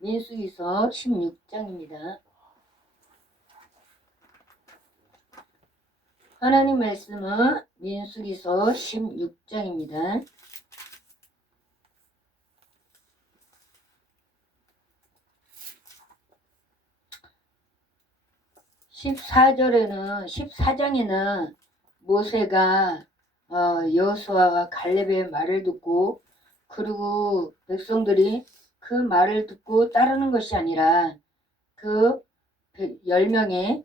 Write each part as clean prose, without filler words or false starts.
민수기서 16장입니다. 하나님 말씀은 민수기서 16장입니다. 14장에는 모세가 여호수아와 갈렙의 말을 듣고, 그리고 백성들이 그 말을 듣고 따르는 것이 아니라 그 10명의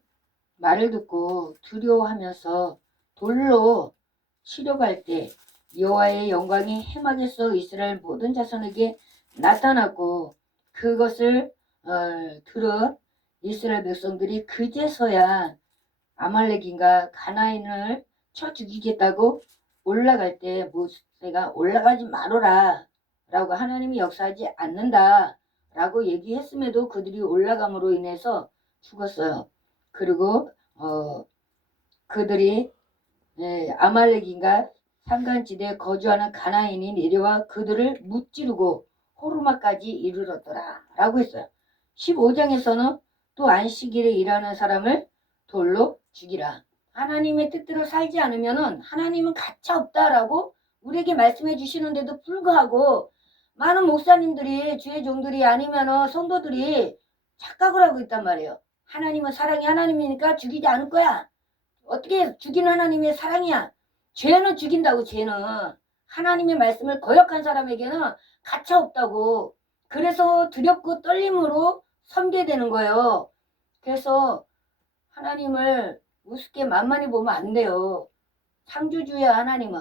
말을 듣고 두려워하면서 돌로 치려갈 때 여호와의 영광이 해막에서 이스라엘 모든 자손에게 나타났고, 그것을 들은 이스라엘 백성들이 그제서야 아말렉인가 가나안을 쳐 죽이겠다고 올라갈 때 모세가 올라가지 말아라 라고, 하나님이 역사하지 않는다 라고 얘기했음에도 그들이 올라감으로 인해서 죽었어요. 그리고 그들이 아말렉인가 산간지대에 거주하는 가나안이 내려와 그들을 무찌르고 호르마까지 이르렀더라 라고 했어요. 15장에서는 또 안식일에 일하는 사람을 돌로 죽이라. 하나님의 뜻대로 살지 않으면 하나님은 가차없다라고 우리에게 말씀해 주시는데도 불구하고 많은 목사님들이, 주의 종들이 아니면 성도들이 착각을 하고 있단 말이에요. 하나님은 사랑이 하나님이니까 죽이지 않을 거야. 어떻게 죽이는 하나님의 사랑이야. 죄는 죽인다고. 죄는 하나님의 말씀을 거역한 사람에게는 가차없다고. 그래서 두렵고 떨림으로 섬겨야 되는 거예요. 그래서 하나님을 우습게 만만히 보면 안 돼요. 창조주야 하나님은.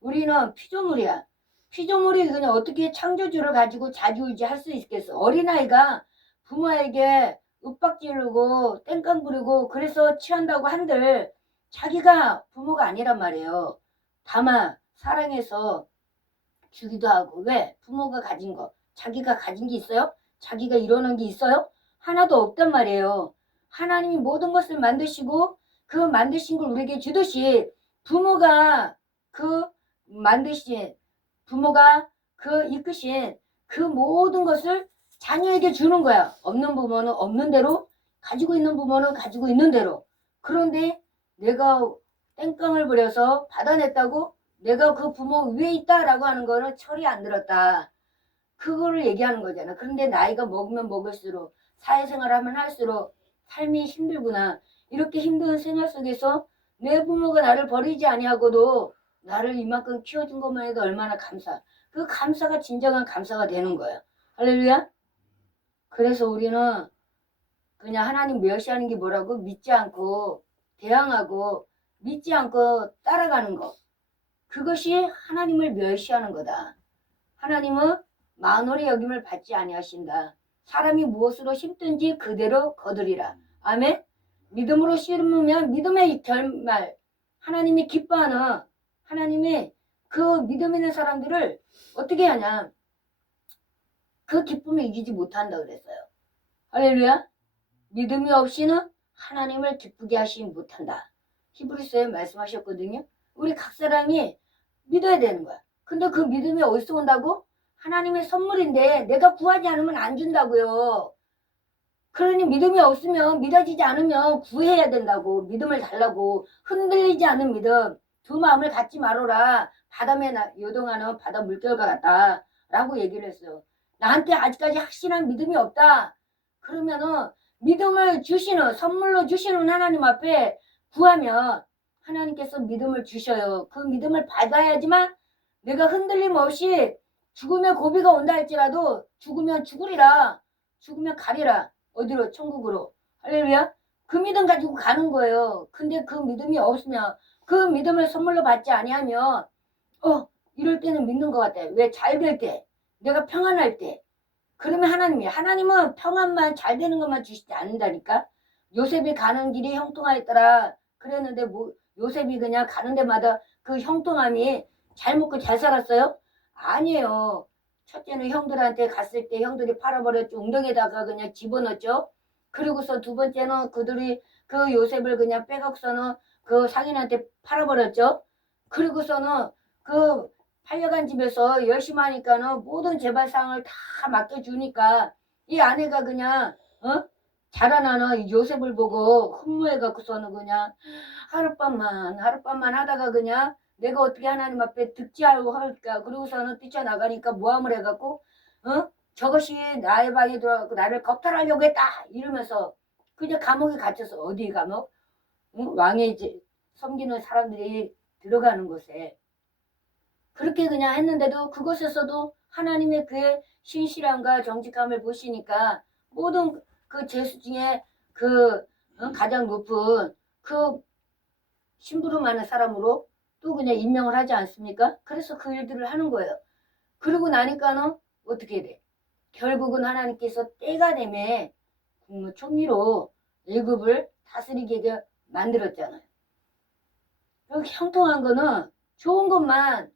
우리는 피조물이야. 피조물이 그냥 어떻게 창조주를 가지고 자주우지할 수 있겠어. 어린아이가 부모에게 윽박지르고 땡깡 부리고 그래서 취한다고 한들 자기가 부모가 아니란 말이에요. 다만 사랑해서 주기도 하고. 왜? 부모가 가진 거. 자기가 가진 게 있어요? 자기가 이러는 게 있어요? 하나도 없단 말이에요. 하나님이 모든 것을 만드시고 그 만드신 걸 우리에게 주듯이 부모가 그 이끄신 그 모든 것을 자녀에게 주는 거야. 없는 부모는 없는 대로, 가지고 있는 부모는 가지고 있는 대로. 그런데 내가 땡깡을 부려서 받아냈다고 내가 그 부모 위에 있다라고 하는 거는 철이 안 들었다. 그거를 얘기하는 거잖아. 그런데 나이가 먹으면 먹을수록, 사회생활을 하면 할수록 삶이 힘들구나. 이렇게 힘든 생활 속에서 내 부모가 나를 버리지 아니하고도 나를 이만큼 키워준 것만 해도 얼마나 감사. 그 감사가 진정한 감사가 되는 거야. 할렐루야. 그래서 우리는 그냥 하나님 멸시하는 게 뭐라고? 믿지 않고 대항하고 믿지 않고 따라가는 거. 그것이 하나님을 멸시하는 거다. 하나님은 만월의 여김을 받지 아니하신다. 사람이 무엇으로 심든지 그대로 거두리라. 아멘. 믿음으로 심으면 믿음의 결말, 하나님이 기뻐하는, 하나님이 그 믿음 있는 사람들을 어떻게 하냐, 그 기쁨을 이기지 못한다 그랬어요. 할렐루야. 믿음이 없이는 하나님을 기쁘게 하시지 못한다. 히브리서에 말씀하셨거든요. 우리 각 사람이 믿어야 되는 거야. 근데 그 믿음이 어디서 온다고? 하나님의 선물인데 내가 구하지 않으면 안 준다고요. 그러니 믿음이 없으면, 믿어지지 않으면 구해야 된다고. 믿음을 달라고. 흔들리지 않은 믿음. 두 마음을 갖지 말아라. 바람에 요동하는 바다 물결과 같다 라고 얘기를 했어요. 나한테 아직까지 확실한 믿음이 없다. 그러면은 믿음을 주시는, 선물로 주시는 하나님 앞에 구하면 하나님께서 믿음을 주셔요. 그 믿음을 받아야지만 내가 흔들림 없이 죽음의 고비가 온다 할지라도 죽으면 죽으리라. 죽으면 가리라. 어디로? 천국으로. 할렐루야. 그 믿음 가지고 가는 거예요. 근데 그 믿음이 없으면, 그 믿음을 선물로 받지 아니하면 이럴 때는 믿는 것 같아. 왜? 잘 될 때, 내가 평안할 때. 그러면 하나님은 평안만, 잘 되는 것만 주시지 않는다니까. 요셉이 가는 길이 형통하였더라 그랬는데 요셉이 그냥 가는 데마다 그 형통함이 잘 먹고 잘 살았어요? 아니에요. 첫째는 형들한테 갔을 때 형들이 팔아버렸죠. 웅덩이에다가 그냥 집어넣었죠. 그리고서 두 번째는 그들이 그 요셉을 그냥 빼갖고서는 그 상인한테 팔아버렸죠. 그리고서는 그 팔려간 집에서 열심히 하니까는 모든 재발상을 다 맡겨주니까 이 아내가 그냥 자라나는 이 요셉을 보고 흠모해갖고서는 그냥 하룻밤만 하다가 그냥 내가 어떻게 하나님 앞에 득지하고 할까. 그러고서는 뛰쳐나가니까 모함을 해갖고 저것이 나의 방에 들어가고 나를 겁탈하려고 했다 이러면서 그냥 감옥에 갇혀서. 어디 감옥? 왕의 이제 섬기는 사람들이 들어가는 곳에. 그렇게 그냥 했는데도 그곳에서도 하나님의 그의 신실함과 정직함을 보시니까 모든 그 죄수 중에 그 가장 높은 그 심부름 많은 사람으로 또 그냥 임명을 하지 않습니까? 그래서 그 일들을 하는 거예요. 그러고 나니까는 어떻게 돼? 결국은 하나님께서 때가 되면 국무총리로 일급을 다스리게 만들었잖아요. 형통한 거는 좋은 것만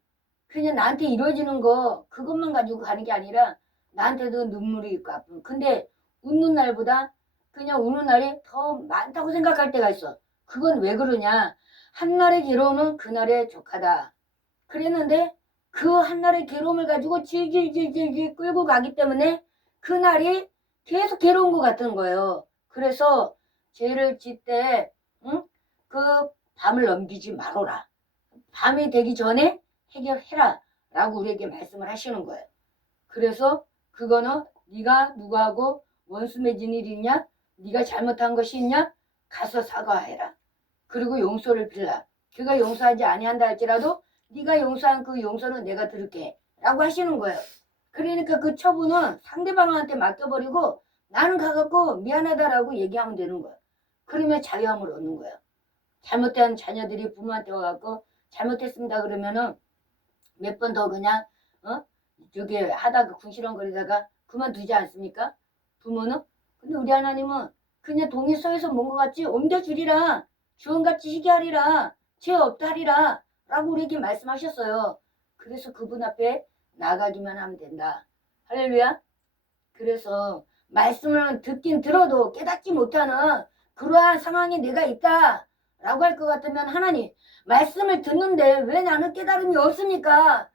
그냥 나한테 이루어지는 거 그것만 가지고 가는 게 아니라 나한테도 눈물이 있고 아픈. 근데 웃는 날보다 그냥 우는 날이 더 많다고 생각할 때가 있어. 그건 왜 그러냐? 한날의 괴로움은 그날의 족하다. 그랬는데 그 한날의 괴로움을 가지고 질질질질 끌고 가기 때문에 그날이 계속 괴로운 것 같은 거예요. 그래서 죄를 짓때 그 밤을 넘기지 말아라. 밤이 되기 전에 해결해라 라고 우리에게 말씀을 하시는 거예요. 그래서 그거는 네가 누구하고 원수 맺은 일이 있냐? 네가 잘못한 것이 있냐? 가서 사과해라. 그리고 용서를 빌라. 그가 용서하지 아니한다 할지라도 네가 용서한 그 용서는 내가 들을게 라고 하시는 거예요. 그러니까 그 처분은 상대방한테 맡겨버리고 나는 가갖고 미안하다라고 얘기하면 되는 거예요. 그러면 자유함을 얻는 거예요. 잘못된 자녀들이 부모한테 와갖고 잘못했습니다 그러면은 몇 번 더 그냥 저기 하다가 궁시렁거리다가 그만두지 않습니까? 부모는. 근데 우리 하나님은 그냥 동이 서에서 뭔 것 같지 옮겨주리라. 주원같이 희게 하리라. 죄 없다 하리라 라고 우리에게 말씀하셨어요. 그래서 그분 앞에 나가기만 하면 된다. 할렐루야. 그래서 말씀을 듣긴 들어도 깨닫지 못하는 그러한 상황에 내가 있다 라고 할 것 같으면 하나님 말씀을 듣는데 왜 나는 깨달음이 없습니까?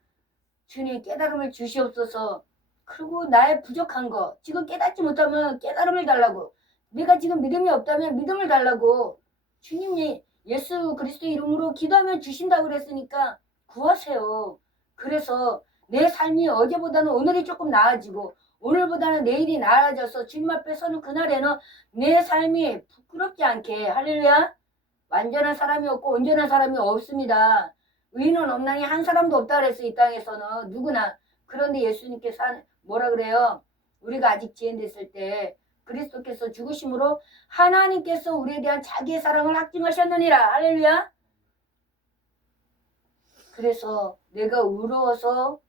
주님 깨달음을 주시옵소서. 그리고 나의 부족한 거 지금 깨닫지 못하면 깨달음을 달라고. 내가 지금 믿음이 없다면 믿음을 달라고. 주님이 예수 그리스도 이름으로 기도하면 주신다고 그랬으니까 구하세요. 그래서 내 삶이 어제보다는 오늘이 조금 나아지고 오늘보다는 내일이 나아져서 주님 앞에 서는 그날에는 내 삶이 부끄럽지 않게. 할렐루야. 완전한 사람이 없고 온전한 사람이 없습니다. 의인은 없나니 한 사람도 없다 그랬어요. 이 땅에서는 누구나. 그런데 예수님께서 뭐라 그래요? 우리가 아직 지연됐을 때 그리스도께서 죽으심으로 하나님께서 우리에 대한 자기의 사랑을 확증하셨느니라. 할렐루야. 그래서 내가 의로워서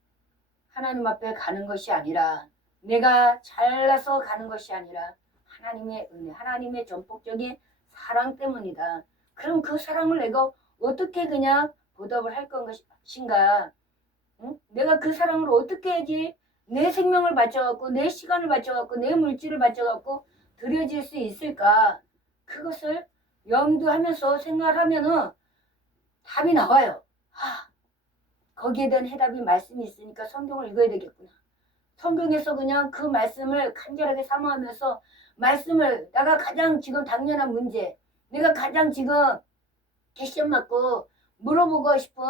하나님 앞에 가는 것이 아니라 내가 잘나서 가는 것이 아니라 하나님의 은혜, 하나님의 전폭적인 사랑 때문이다. 그럼 그 사랑을 내가 어떻게 그냥 보답을 할 것인가? 내가 그 사랑을 어떻게 해야지 내 생명을 바쳐갖고 내 시간을 바쳐갖고 내 물질을 바쳐갖고 드려질 수 있을까? 그것을 염두하면서 생각을 하면은 답이 나와요. 거기에 대한 해답이 말씀이 있으니까 성경을 읽어야 되겠구나. 성경에서 그냥 그 말씀을 간절하게 사모하면서 말씀을 내가 가장 지금 당면한 문제, 내가 가장 지금 캐션 맞고 물어보고 싶은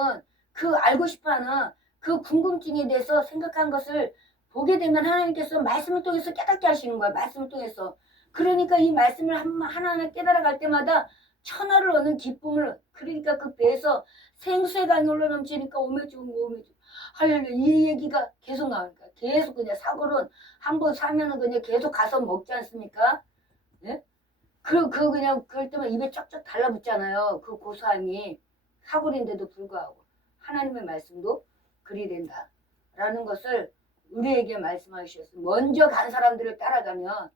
그 알고 싶어하는 그 궁금증에 대해서 생각한 것을 보게 되면 하나님께서 말씀을 통해서 깨닫게 하시는 거야. 말씀을 통해서. 그러니까 이 말씀을 하나하나 깨달아갈 때마다 천하를 얻는 기쁨을. 그러니까 그 배에서 생수의 강이 흘러넘치니까 오매주고 할렐루야. 이 얘기가 계속 나오니까 계속 그냥 사골은 한번 사면은 그냥 계속 가서 먹지 않습니까? 예? 그냥 그럴 때만 입에 쫙쫙 달라붙잖아요. 그 고소함이. 사골인데도 불구하고 하나님의 말씀도 그리 된다 라는 것을 우리에게 말씀하셨어요. 먼저 간 사람들을 따라가면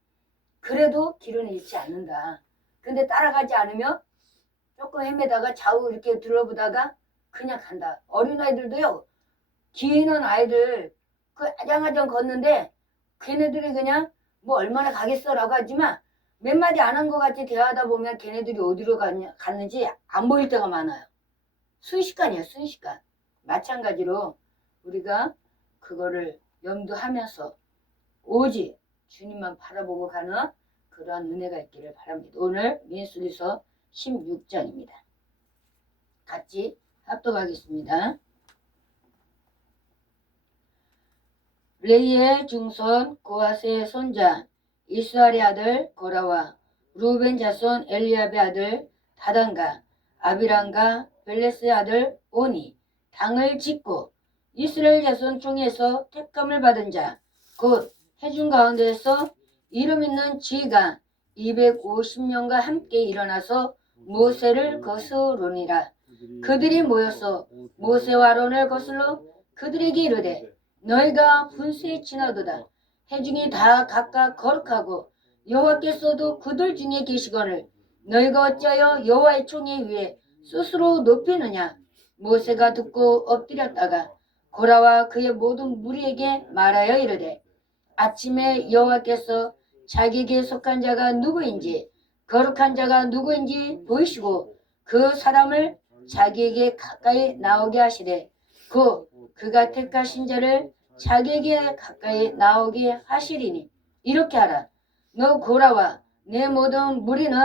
그래도 길은 잃지 않는다. 근데 따라가지 않으면 조금 헤매다가 좌우 이렇게 둘러보다가 그냥 간다. 어린아이들도요. 기는 아이들 그 아장아장 걷는데 걔네들이 그냥 뭐 얼마나 가겠어 라고 하지만 몇 마디 안 한 것 같이 대화하다 보면 걔네들이 어디로 갔는지 안 보일 때가 많아요. 순식간이에요. 순식간. 마찬가지로 우리가 그거를 염두하면서 오직 주님만 바라보고 가는 그러한 은혜가 있기를 바랍니다. 오늘 민수기서 16장입니다. 같이 합독하겠습니다. 레이의 중손 고아스의 손자 이스라엘의 아들 고라와 루벤 자손 엘리압의 아들 다단과 아비람과 벨레스의 아들 오니 당을 짓고 이스라엘 자손 중에서 택감을 받은 자 곧 회중 가운데에서 이름 있는 지가 250명과 함께 일어나서 모세를 거스르니라. 그들이 모여서 모세와 아론을 거슬러 그들에게 이르되 너희가 분수에 지나도다. 회중이 다 각각 거룩하고 여호와께서도 그들 중에 계시거늘 너희가 어찌하여 여호와의 총회 위에 스스로 높이느냐. 모세가 듣고 엎드렸다가 고라와 그의 모든 무리에게 말하여 이르되 아침에 여호와께서 자기에게 속한 자가 누구인지 거룩한 자가 누구인지 보이시고 그 사람을 자기에게 가까이 나오게 하시되 그가 택하신 자를 자기에게 가까이 나오게 하시리니 이렇게 하라. 너 고라와 내 모든 무리는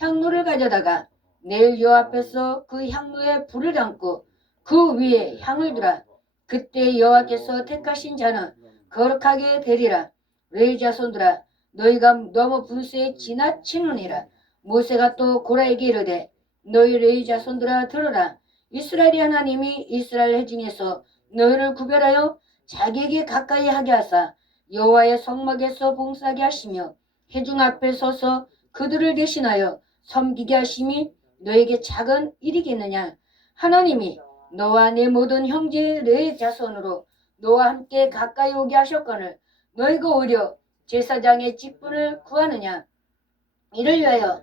향로를 가져다가 내일 여호와 앞에서 그 향로에 불을 담고 그 위에 향을 두라. 그때 여호와께서 택하신 자는 거룩하게 되리라. 레위 자손들아 너희가 너무 분수에 지나치느니라. 모세가 또 고라에게 이르되 너희 레위 자손들아 들으라. 이스라엘의 하나님이 이스라엘 회중에서 너희를 구별하여 자기에게 가까이 하게 하사 여호와의 성막에서 봉사하게 하시며 회중 앞에 서서 그들을 대신하여 섬기게 하심이 너에게 작은 일이겠느냐. 하나님이 너와 내 모든 형제 레위 자손으로 너와 함께 가까이 오게 하셨거늘 너희가 오히려 제사장의 직분을 구하느냐. 이를 위하여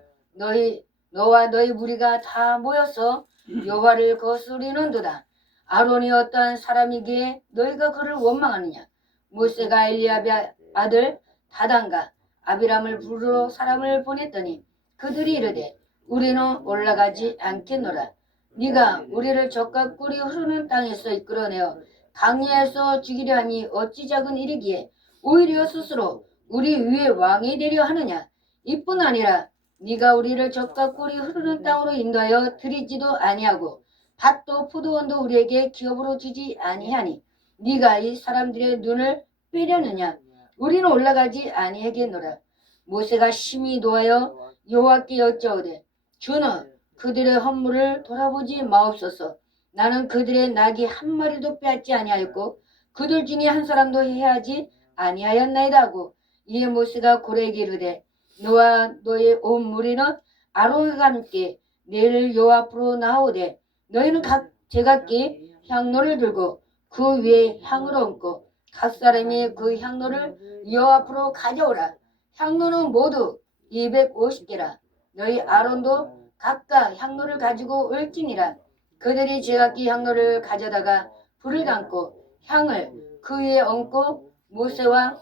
너와 너희 무리가 다 모여서 여호와를 거스리는도다. 아론이 어떠한 사람이기에 너희가 그를 원망하느냐. 모세가 엘리압의 아들 다단과 아비람을 부르러 사람을 보냈더니 그들이 이르되 우리는 올라가지 않겠노라. 네가 우리를 적과 꿀이 흐르는 땅에서 이끌어내어 강야에서 죽이려 함이 어찌 작은 일이기에 오히려 스스로 우리 위에 왕이 되려 하느냐. 이뿐 아니라 네가 우리를 적과 꿀이 흐르는 땅으로 인도하여 들이지도 아니하고 밭도 포도원도 우리에게 기업으로 주지 아니하니 네가 이 사람들의 눈을 빼려느냐. 우리는 올라가지 아니하겠노라. 모세가 심히 노하여 여호와께 여짜오되 주는 그들의 허물을 돌아보지 마옵소서. 나는 그들의 낙이 한 마리도 빼앗지 아니하였고 그들 중에 한 사람도 해하지 아니하였나이다 하고 이에 모세가 고라에게 이르되 너와 너의 온 무리는 아론과 함께 내일 여호와 앞으로 나오되 너희는 각 제각기 향로를 들고 그 위에 향을 얹고 각 사람이 그 향로를 여호와 앞으로 가져오라. 향로는 모두 250개라. 너희 아론도 각각 향로를 가지고 올지니라. 그들이 제각기 향로를 가져다가 불을 담고 향을 그 위에 얹고 모세와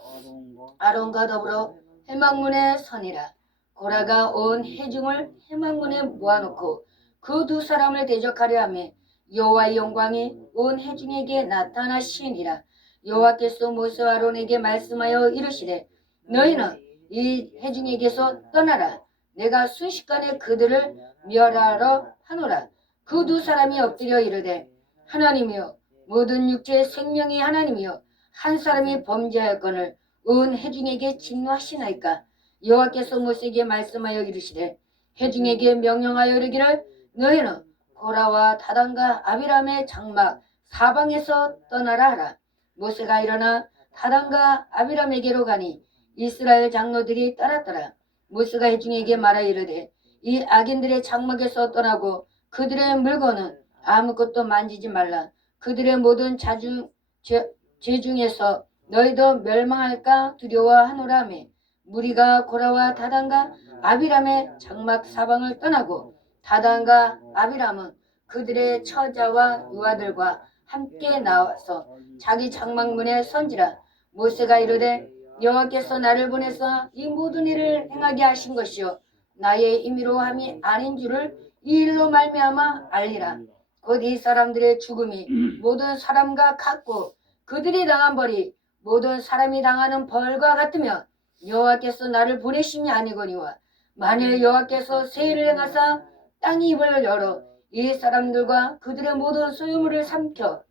아론과 더불어 회막문에 서니라. 고라가 온 회중을 회막문에 모아놓고 그 두 사람을 대적하려 하며 여호와의 영광이 온 회중에게 나타나시니라. 여호와께서 모세와 아론에게 말씀하여 이르시되 너희는 이 회중에게서 떠나라. 내가 순식간에 그들을 멸하러 하노라. 그 두 사람이 엎드려 이르되 하나님이여 모든 육체의 생명이 하나님이여 한 사람이 범죄하였거늘 온 회중에게 진노하시나이까. 여호와께서 모세에게 말씀하여 이르시되 회중에게 명령하여 이르기를 너희는 고라와 다단과 아비람의 장막 사방에서 떠나라 하라. 모세가 일어나 다단과 아비람에게로 가니 이스라엘 장로들이 따랐더라. 모세가 회중에게 말하여 이르되 이 악인들의 장막에서 떠나고 그들의 물건은 아무것도 만지지 말라. 그들의 모든 죄 중에서 너희도 멸망할까 두려워하노라며 무리가 고라와 다단과 아비람의 장막 사방을 떠나고 다단과 아비람은 그들의 처자와 유아들과 함께 나와서 자기 장막문에 선지라. 모세가 이르되 여호와께서 나를 보내서 이 모든 일을 행하게 하신 것이요 나의 임의로 함이 아닌 줄을 이 일로 말미암아 알리라. 곧 이 사람들의 죽음이 모든 사람과 같고 그들이 당한 벌이 모든 사람이 당하는 벌과 같으며 여호와께서 나를 보내심이 아니거니와 만일 여호와께서 세일을 행하사 땅이 입을 열어 이 사람들과 그들의 모든 소유물을 삼켜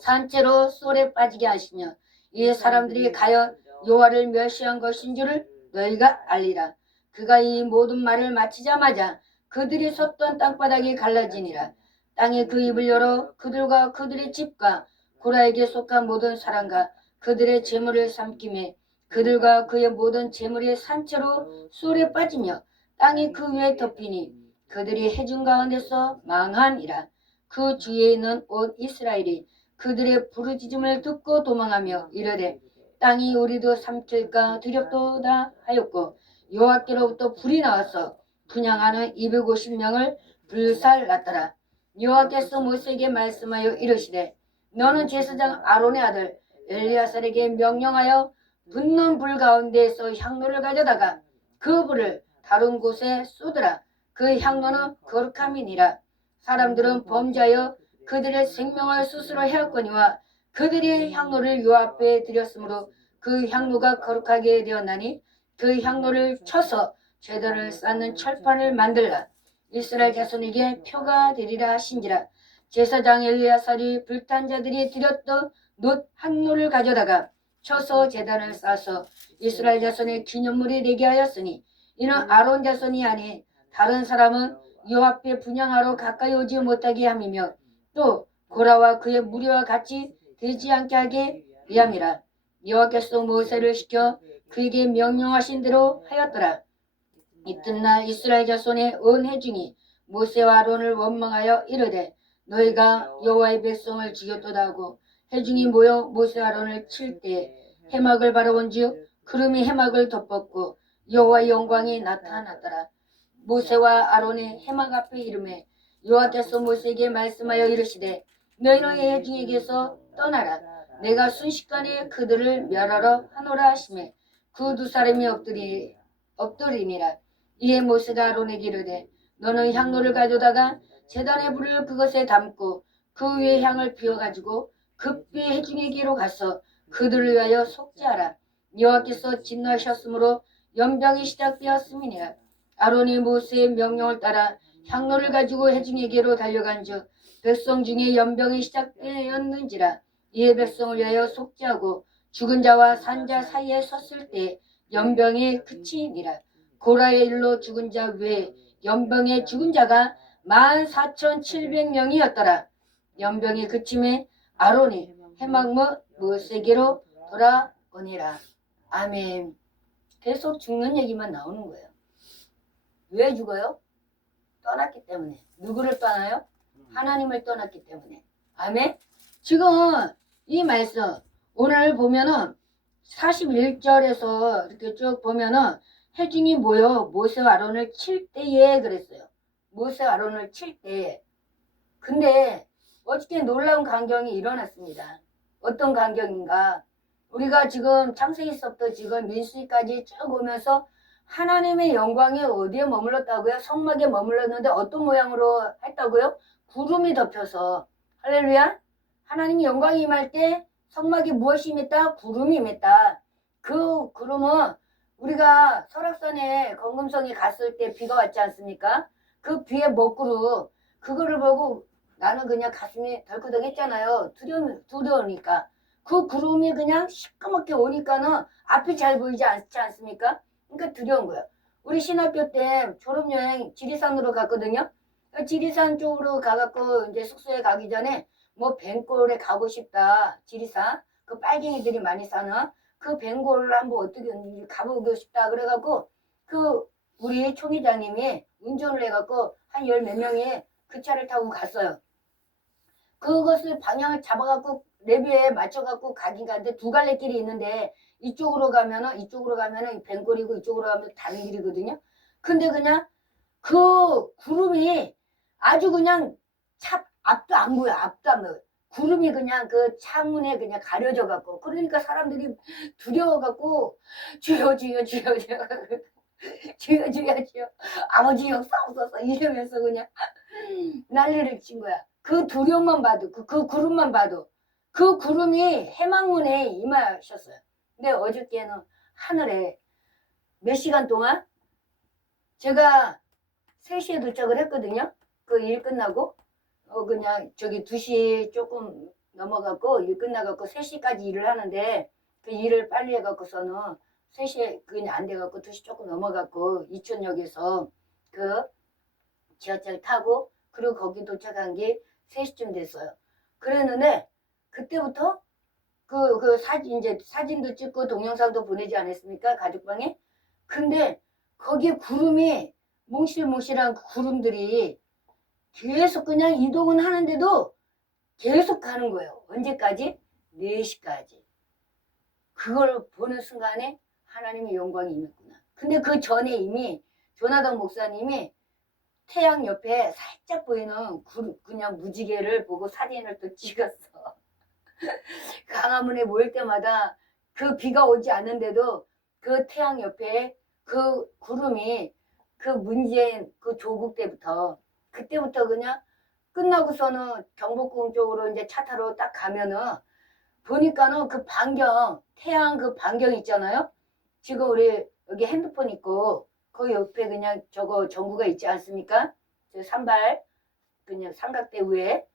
산채로 쏠에 빠지게 하시며 이 사람들이 가여 여호와를 멸시한 것인 줄을 너희가 알리라. 그가 이 모든 말을 마치자마자 그들이 섰던 땅바닥이 갈라지니라. 땅이 그 입을 열어 그들과 그들의 집과 고라에게 속한 모든 사람과 그들의 재물을 삼키매 그들과 그의 모든 재물이 산채로 쏠에 빠지며 땅이 그 위에 덮이니 그들이 해중 가운데서 망하니라. 그 주위에 있는 온 이스라엘이 그들의 부르짖음을 듣고 도망하며 이르되 땅이 우리도 삼킬까 두렵도다 하였고 여호와께로부터 불이 나와서 분향하는 250명을 불살랐더라. 여호와께서 모세에게 말씀하여 이르시되 너는 제사장 아론의 아들 엘리야살에게 명령하여 붙는 불 가운데에서 향로를 가져다가 그 불을 다른 곳에 쏟으라. 그 향로는 거룩함이니라. 사람들은 범죄하여 그들의 생명을 스스로 해왔거니와 그들의 향로를 요 앞에 드렸으므로 그 향로가 거룩하게 되었나니 그 향로를 쳐서 제단을 쌓는 철판을 만들라. 이스라엘 자손에게 표가 되리라 하신지라. 제사장 엘리야살이 불탄 자들이 드렸던 놋 향로를 가져다가 쳐서 제단을 쌓아서 이스라엘 자손의 기념물이 되게 하였으니 이는 아론 자손이 아닌 다른 사람은 요 앞에 분향하러 가까이 오지 못하게 함이며 또 고라와 그의 무리와 같이 되지 않게 하게 위함이라. 여호와께서 모세를 시켜 그에게 명령하신 대로 하였더라. 이튿날 이스라엘 자손의 온 회중이 모세와 아론을 원망하여 이르되 너희가 여호와의 백성을 죽였도다 하고 회중이 모여 모세와 아론을 칠 때에 해막을 바라본즉 구름이 해막을 덮었고 여호와의 영광이 나타났더라. 모세와 아론의 해막 앞에 이름에 여호와께서 모세에게 말씀하여 이르시되 너희는 회중에게서 떠나라. 내가 순식간에 그들을 멸하러 하노라 하시매 그 두 사람이 엎드리니라. 이에 모세가 아론에게 이르되 너는 향로를 가져다가 제단의 불을 그것에 담고 그 위에 향을 피워가지고 급히 회중에게로 가서 그들을 위하여 속죄하라. 여호와께서 진노하셨으므로 연병이 시작되었음이니라. 아론이 모세의 명령을 따라 향로를 가지고 회중에게로 달려간즉 백성 중에 연병이 시작되었는지라. 이에 백성을 위하여 속죄하고 죽은 자와 산 자 사이에 섰을 때 연병이 그치니라. 고라의 일로 죽은 자 외에 연병에 죽은 자가 14,700명이었더라. 연병이 그침에 아론이 해막문 모세에게로 돌아오니라. 아멘. 계속 죽는 얘기만 나오는 거예요. 왜 죽어요? 떠났기 때문에. 누구를 떠나요? 하나님을 떠났기 때문에. 아멘. 지금 이 말씀 오늘 보면은 41절에서 이렇게 쭉 보면은 회중이 모여 모세와 아론을 칠 때에 그랬어요. 모세와 아론을 칠 때에. 근데 어저께 놀라운 광경이 일어났습니다. 어떤 광경인가? 우리가 지금 창세기서부터 지금 민수기까지 쭉 오면서 하나님의 영광이 어디에 머물렀다고요? 성막에 머물렀는데 어떤 모양으로 했다고요? 구름이 덮여서. 할렐루야. 하나님의 영광이 임할 때 성막에 무엇이 임했다? 구름이 임했다. 그 구름은 우리가 설악산에 검금성에 갔을 때 비가 왔지 않습니까? 그 비의 먹구름 그거를 보고 나는 그냥 가슴이 덜커덕했잖아요. 두려우니까. 그 구름이 그냥 시커멓게 오니까는 앞이 잘 보이지 않지 않습니까? 그러니까 두려운 거예요. 우리 신학교 때 졸업여행 지리산으로 갔거든요. 지리산 쪽으로 가갖고 이제 숙소에 가기 전에 뭐 벤골에 가고 싶다. 지리산. 그 빨갱이들이 많이 사는 그 벤골을 한번 어떻게 가보고 싶다. 그래갖고 그 우리 총회장님이 운전을 해갖고 한 열 몇 명이 그 차를 타고 갔어요. 그것을 방향을 잡아갖고 내비에 맞춰갖고 가긴 가는데 두 갈래 길이 있는데 이쪽으로 가면은 벤골이고 이쪽으로 가면 다른 길이거든요. 근데 그냥 그 구름이 아주 그냥 앞도 안 보여. 앞도 안 보여. 구름이 그냥 그 창문에 그냥 가려져 갖고 그러니까 사람들이 두려워 갖고 주여 주여 주여 주여 주여 주여 주여 아버지 역사옵소서 이러면서 그냥 난리를 친 거야. 그 두려움만 봐도 그 구름만 봐도 그 구름이 해망문에 임하셨어요. 근데 어저께는 하늘에 몇 시간 동안 제가 3시에 도착을 했거든요. 그 일 끝나고 그냥 저기 2시 조금 넘어갖고 일 끝나갖고 3시까지 일을 하는데 그 일을 빨리 해갖고서는 3시에 그냥 안 돼갖고 2시 조금 넘어갖고 이촌역에서 그 지하철 타고 그리고 거기 도착한 게 3시쯤 됐어요. 그랬는데 그때부터 그 사진 이제 사진도 찍고 동영상도 보내지 않았습니까? 가족방에. 근데 거기에 구름이 몽실몽실한 그 구름들이 계속 그냥 이동은 하는데도 계속 가는 거예요. 언제까지? 4시까지. 그걸 보는 순간에 하나님의 영광이 임했구나. 근데 그 전에 이미 조나단 목사님이 태양 옆에 살짝 보이는 그냥 무지개를 보고 사진을 또 찍었어. 강화문에 모일 때마다 그 비가 오지 않는데도 그 태양 옆에 그 구름이 그 문재인 그 조국 때부터 그때부터 그냥 끝나고서는 경복궁 쪽으로 이제 차 타러 딱 가면은 보니까는 그 반경 태양 그 반경 있잖아요. 지금 우리 여기 핸드폰 있고 그 옆에 그냥 저거 전구가 있지 않습니까? 저 산발 그냥 삼각대 위에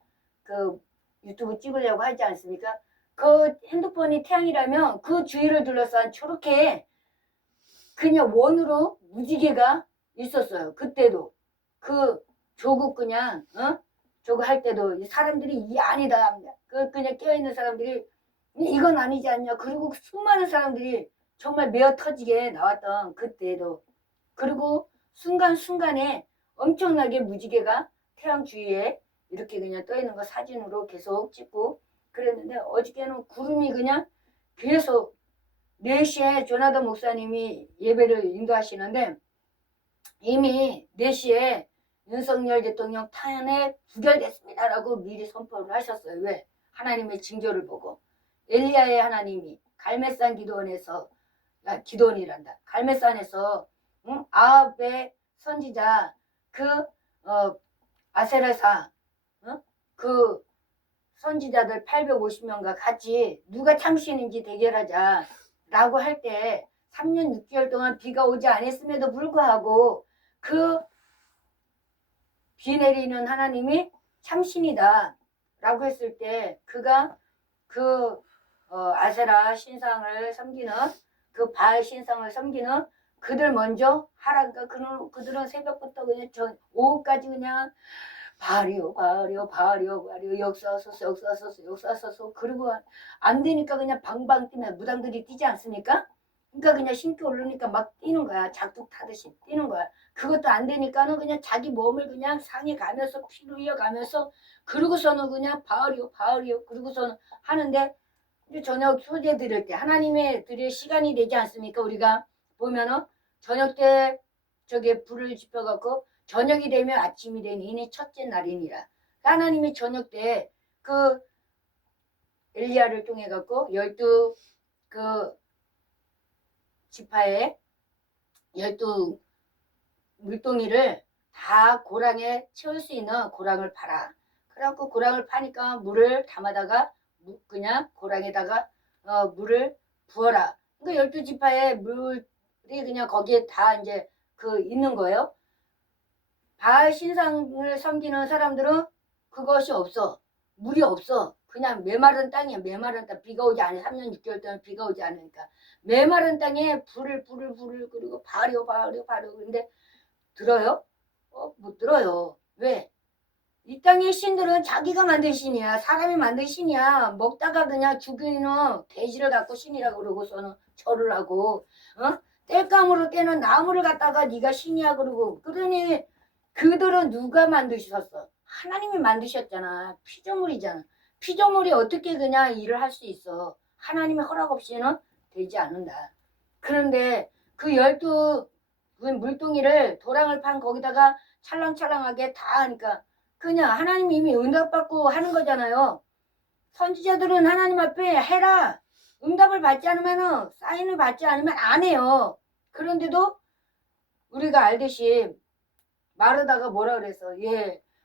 그 유튜브 찍으려고 하지 않습니까? 그 핸드폰이 태양이라면 그 주위를 둘러싼 초록해 그냥 원으로 무지개가 있었어요. 그때도 그 조국 그냥 저거 할 때도 사람들이 이 아니다 그 그냥 깨어있는 사람들이 이건 아니지 않냐. 그리고 수많은 사람들이 정말 메어 터지게 나왔던 그때도 그리고 순간순간에 엄청나게 무지개가 태양 주위에 이렇게 그냥 떠 있는 거 사진으로 계속 찍고 그랬는데 어저께는 구름이 그냥 계속 4시에 조나단 목사님이 예배를 인도하시는데 이미 4시에 윤석열 대통령 탄핵 부결됐습니다라고 미리 선포를 하셨어요. 왜? 하나님의 징조를 보고 엘리야의 하나님이 갈멜산 기도원에서 기도원이란다. 갈멜산에서 아합의 선지자 그 아세라사 그 선지자들 850명과 같이 누가 참신인지 대결하자 라고 할 때 3년 6개월 동안 비가 오지 않았음에도 불구하고 그 비 내리는 하나님이 참신이다 라고 했을 때 그가 그 아세라 신상을 섬기는 그 바알 신상을 섬기는 그들 먼저 하라니까 그들은 새벽부터 그냥 오후까지 그냥 바알이요 바알이요 바알이요 바알이요 역사하소서 역사하소서 역사하소서 그리고 안 되니까 그냥 방방 뛰면 무당들이 뛰지 않습니까? 그러니까 그냥 신기 오르니까 막 뛰는 거야. 작둑 타듯이 뛰는 거야. 그것도 안 되니까는 그냥 자기 몸을 그냥 상해 가면서 피로 이어가면서 그러고서는 그냥 바알이요 바알이요 그러고서는 하는데 이제 저녁 소재 드릴 때 하나님의 드릴 시간이 되지 않습니까? 우리가 보면은 저녁 때 저게 불을 지펴갖고 저녁이 되면 아침이 되니 이내 첫째 날이니라. 하나님이 저녁 때 그 엘리야를 통해 갖고 12 그 지파에 12 물동이를 다 고랑에 채울 수 있는 고랑을 파라. 그래갖고 고랑을 파니까 물을 담아다가 그냥 고랑에다가 물을 부어라. 그러니까 12지파에 물이 그냥 거기에 다 이제 그 있는 거예요. 바알 신상을 섬기는 사람들은 그것이 없어. 물이 없어. 그냥 메마른 땅이야. 메마른 땅. 비가 오지 않아. 3년 6개월 동안 비가 오지 않으니까. 메마른 땅에 불을 그리고 바려. 근데 들어요? 못 들어요. 왜? 이 땅의 신들은 자기가 만든 신이야. 사람이 만든 신이야. 먹다가 그냥 죽이는 돼지를 갖고 신이라고 그러고서는 절을 하고 땔감으로 깨는 나무를 갖다가 네가 신이야 그러고 그러니 그들은 누가 만드셨어? 하나님이 만드셨잖아. 피조물이잖아. 피조물이 어떻게 그냥 일을 할 수 있어? 하나님의 허락 없이는 되지 않는다. 그런데 그 12 물동이를 도랑을 판 거기다가 찰랑찰랑하게 다 하니까 그냥 하나님이 이미 응답받고 하는 거잖아요. 선지자들은 하나님 앞에 해라. 응답을 받지 않으면 사인을 받지 않으면 안 해요. 그런데도 우리가 알듯이 마르다가 뭐라 그래서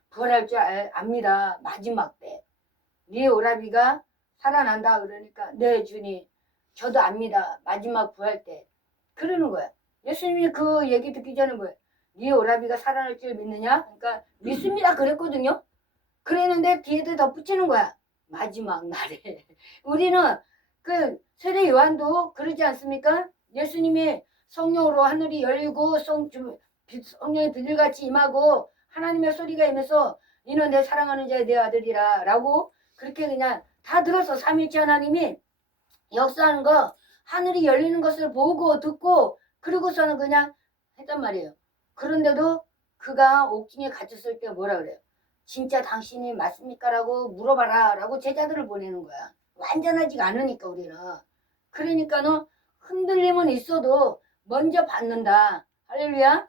부활할 줄 압니다. 마지막 때. 네 오라비가 살아난다 그러니까 네 주님 저도 압니다. 마지막 부활 때. 그러는 거야. 예수님이 그 얘기 듣기 전에 뭐예요? 네 오라비가 살아날 줄 믿느냐? 그러니까 믿습니다 그랬거든요. 그랬는데 뒤에도 덧붙이는 거야. 마지막 날에. 우리는 그 세례 요한도 그러지 않습니까? 예수님이 성령으로 하늘이 열리고 성령이 비둘같이 임하고 하나님의 소리가 임해서 이는 내 사랑하는 자의 내 아들이라 라고 그렇게 그냥 다 들어서 삼위일체 하나님이 역사하는 거 하늘이 열리는 것을 보고 듣고 그러고서는 그냥 했단 말이에요. 그런데도 그가 옥중에 갇혔을 때 뭐라 그래요? 진짜 당신이 맞습니까? 라고 물어봐라 라고 제자들을 보내는 거야. 완전하지가 않으니까 우리는. 그러니까는 흔들림은 있어도 먼저 받는다. 할렐루야.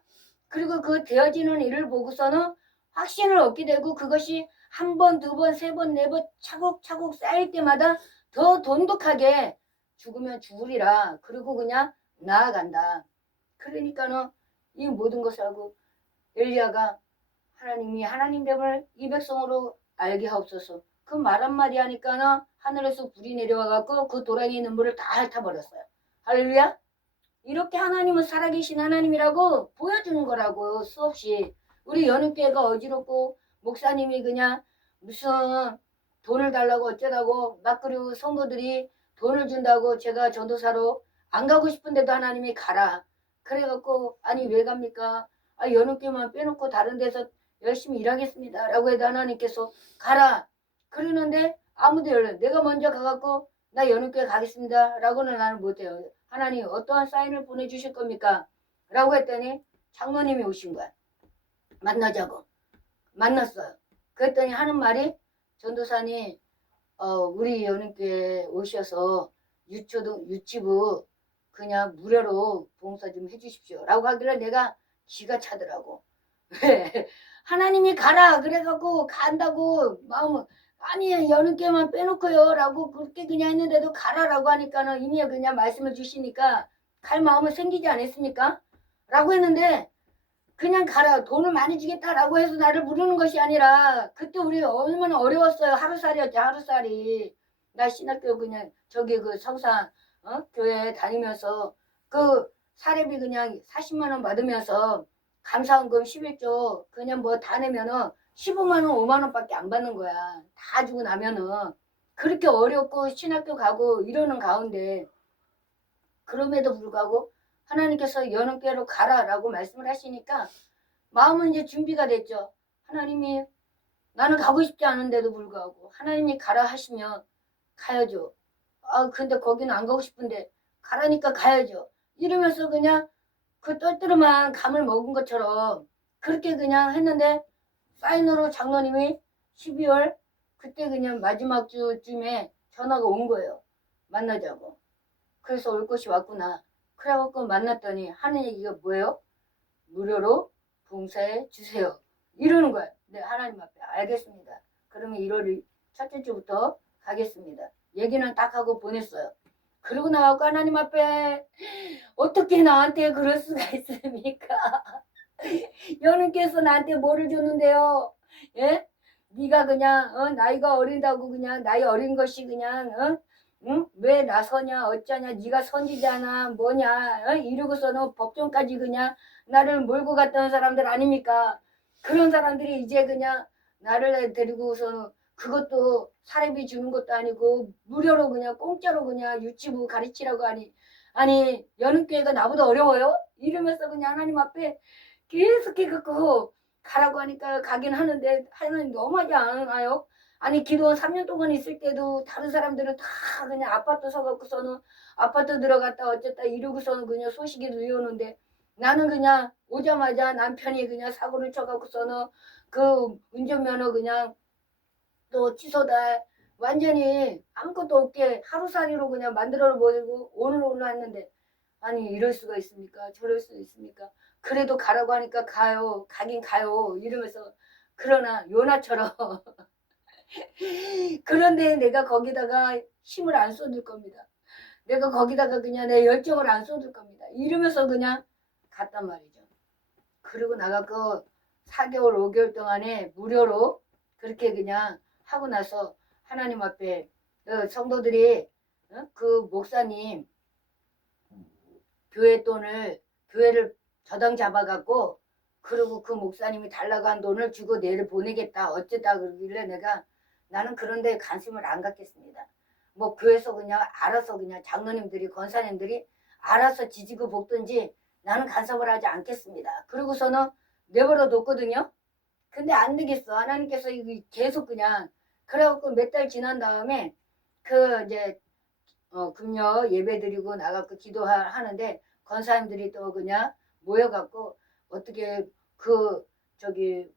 그리고 그 되어지는 일을 보고서는 확신을 얻게 되고 그것이 한 번, 두 번, 세 번, 네 번 차곡차곡 쌓일 때마다 더 돈독하게 죽으면 죽으리라. 그리고 그냥 나아간다. 그러니까는 이 모든 것을 하고 엘리야가 하나님이 하나님됨을 이 백성으로 알게 하옵소서. 그 말 한마디 하니까는 하늘에서 불이 내려와갖고 그 도랑이 있는 물을 다 핥아버렸어요. 할렐루야. 이렇게 하나님은 살아계신 하나님이라고 보여주는 거라고 수없이. 우리 연합교회가 어지럽고 목사님이 그냥 무슨 돈을 달라고 어쩌다고 막 그리고 성도들이 돈을 준다고 제가 전도사로 안 가고 싶은데도 하나님이 가라. 그래갖고 아니 왜 갑니까? 아 연합교회만 빼놓고 다른 데서 열심히 일하겠습니다. 라고 해도 하나님께서 가라. 그러는데 아무도 열려. 내가 먼저 가갖고 나 연합교회 가겠습니다. 라고는 나는 못해요. 하나님 어떠한 사인을 보내주실 겁니까? 라고 했더니 장로님이 오신 거야. 만나자고. 만났어요. 그랬더니 하는 말이 전도사님 우리 연합교회 오셔서 유치부 그냥 무료로 봉사 좀 해주십시오. 라고 하길래 내가 기가 차더라고. 왜? 하나님이 가라 그래갖고 간다고 마음은 아니 연합교회만 빼놓고요 라고 그렇게 그냥 했는데도 가라라고 하니까는 이미 그냥 말씀을 주시니까 갈 마음은 생기지 않았습니까? 라고 했는데 그냥 가라 돈을 많이 주겠다라고 해서 나를 부르는 것이 아니라 그때 우리 얼마나 어려웠어요. 하루살이었죠. 하루살이. 나 신학교 그냥 저기 그 성산 교회 다니면서 그 사례비 그냥 40만 원 받으면서 감사원금 11조 그냥 뭐 다 내면은 15만 원 5만 원밖에 안 받는 거야. 다 주고 나면은 그렇게 어렵고 신학교 가고 이러는 가운데 그럼에도 불구하고 하나님께서 연합교회로 가라라고 말씀을 하시니까 마음은 이제 준비가 됐죠. 하나님이 나는 가고 싶지 않은데도 불구하고 하나님이 가라 하시면 가야죠. 아 근데 거기는 안 가고 싶은데 가라니까 가야죠. 이러면서 그냥 그 떨떠름한 감을 먹은 것처럼 그렇게 그냥 했는데 사인으로 장로님이 12월 그때 그냥 마지막 주쯤에 전화가 온 거예요. 만나자고. 그래서 올 것이 왔구나. 그래갖고 만났더니 하는 얘기가 뭐예요? 무료로 봉사해 주세요. 이러는 거야. 네, 하나님 앞에 알겠습니다. 그러면 1월 첫째 주부터 가겠습니다. 얘기는 딱 하고 보냈어요. 그러고 나가고 하나님 앞에 어떻게 나한테 그럴 수가 있습니까? 여러분께서 나한테 뭐를 줬는데요? 예? 네가 그냥 나이가 어린다고 그냥 나이 어린 것이 그냥 응? 왜 나서냐 어쩌냐 네가 선지자나 뭐냐 이러고서는 법정까지 그냥 나를 몰고 갔던 사람들 아닙니까? 그런 사람들이 이제 그냥 나를 데리고서는 그것도 사례비 주는 것도 아니고 무료로 그냥 공짜로 그냥 유치부 가르치라고 하니 아니 연합교회가 나보다 어려워요? 이러면서 그냥 하나님 앞에 계속 해갖고 가라고 하니까 가긴 하는데 하나님 너무하지 않아요? 아니 기도원 3년 동안 있을 때도 다른 사람들은 다 그냥 아파트 서갖고서는 아파트 들어갔다 어쨌다 이러고서는 그냥 소식이 들려오는데 나는 그냥 오자마자 남편이 그냥 사고를 쳐갖고서는 그 운전면허 그냥 또 취소다 완전히 아무것도 없게 하루살이로 그냥 만들어 버리고 오늘 올라왔는데 아니 이럴 수가 있습니까? 저럴 수 있습니까? 그래도 가라고 하니까 가요. 가긴 가요. 이러면서 그러나 요나처럼 그런데 내가 거기다가 힘을 안 쏟을 겁니다. 내가 거기다가 그냥 내 열정을 안 쏟을 겁니다. 이러면서 그냥 갔단 말이죠. 그리고 나가고 4개월 5개월 동안에 무료로 그렇게 그냥 하고 나서 하나님 앞에 성도들이 그 목사님 교회 돈을 교회를 저당 잡아갖고 그리고 그 목사님이 달라고 한 돈을 주고 내를 보내겠다 어쨌다 그러길래 내가 나는 그런 데 관심을 안 갖겠습니다. 뭐 교회에서 그냥 알아서 그냥 장로님들이 권사님들이 알아서 지지고 볶든지 나는 간섭을 하지 않겠습니다. 그러고서는 내버려 뒀거든요. 근데 안 되겠어. 하나님께서 계속 그냥 그래갖고 몇 달 지난 다음에 그 이제 금요 예배 드리고 나가고 기도하는데 권사님들이 또 그냥 모여갖고 어떻게 그 저기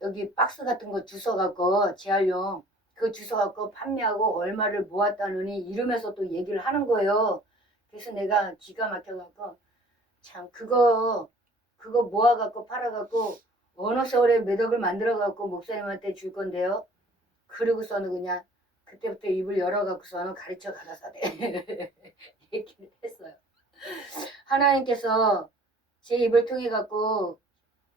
여기 박스 같은 거 주워갖고 재활용 그 주워갖고 판매하고 얼마를 모았다느니 이러면서 또 얘기를 하는 거예요. 그래서 내가 기가 막혀갖고 참 그거 모아갖고 팔아갖고 어느 세월에 몇 억을 만들어갖고 목사님한테 줄 건데요. 그러고서는 그냥 그때부터 입을 열어갖고서는 가르쳐 가라사대 얘기를 했어요. 하나님께서 제 입을 통해 갖고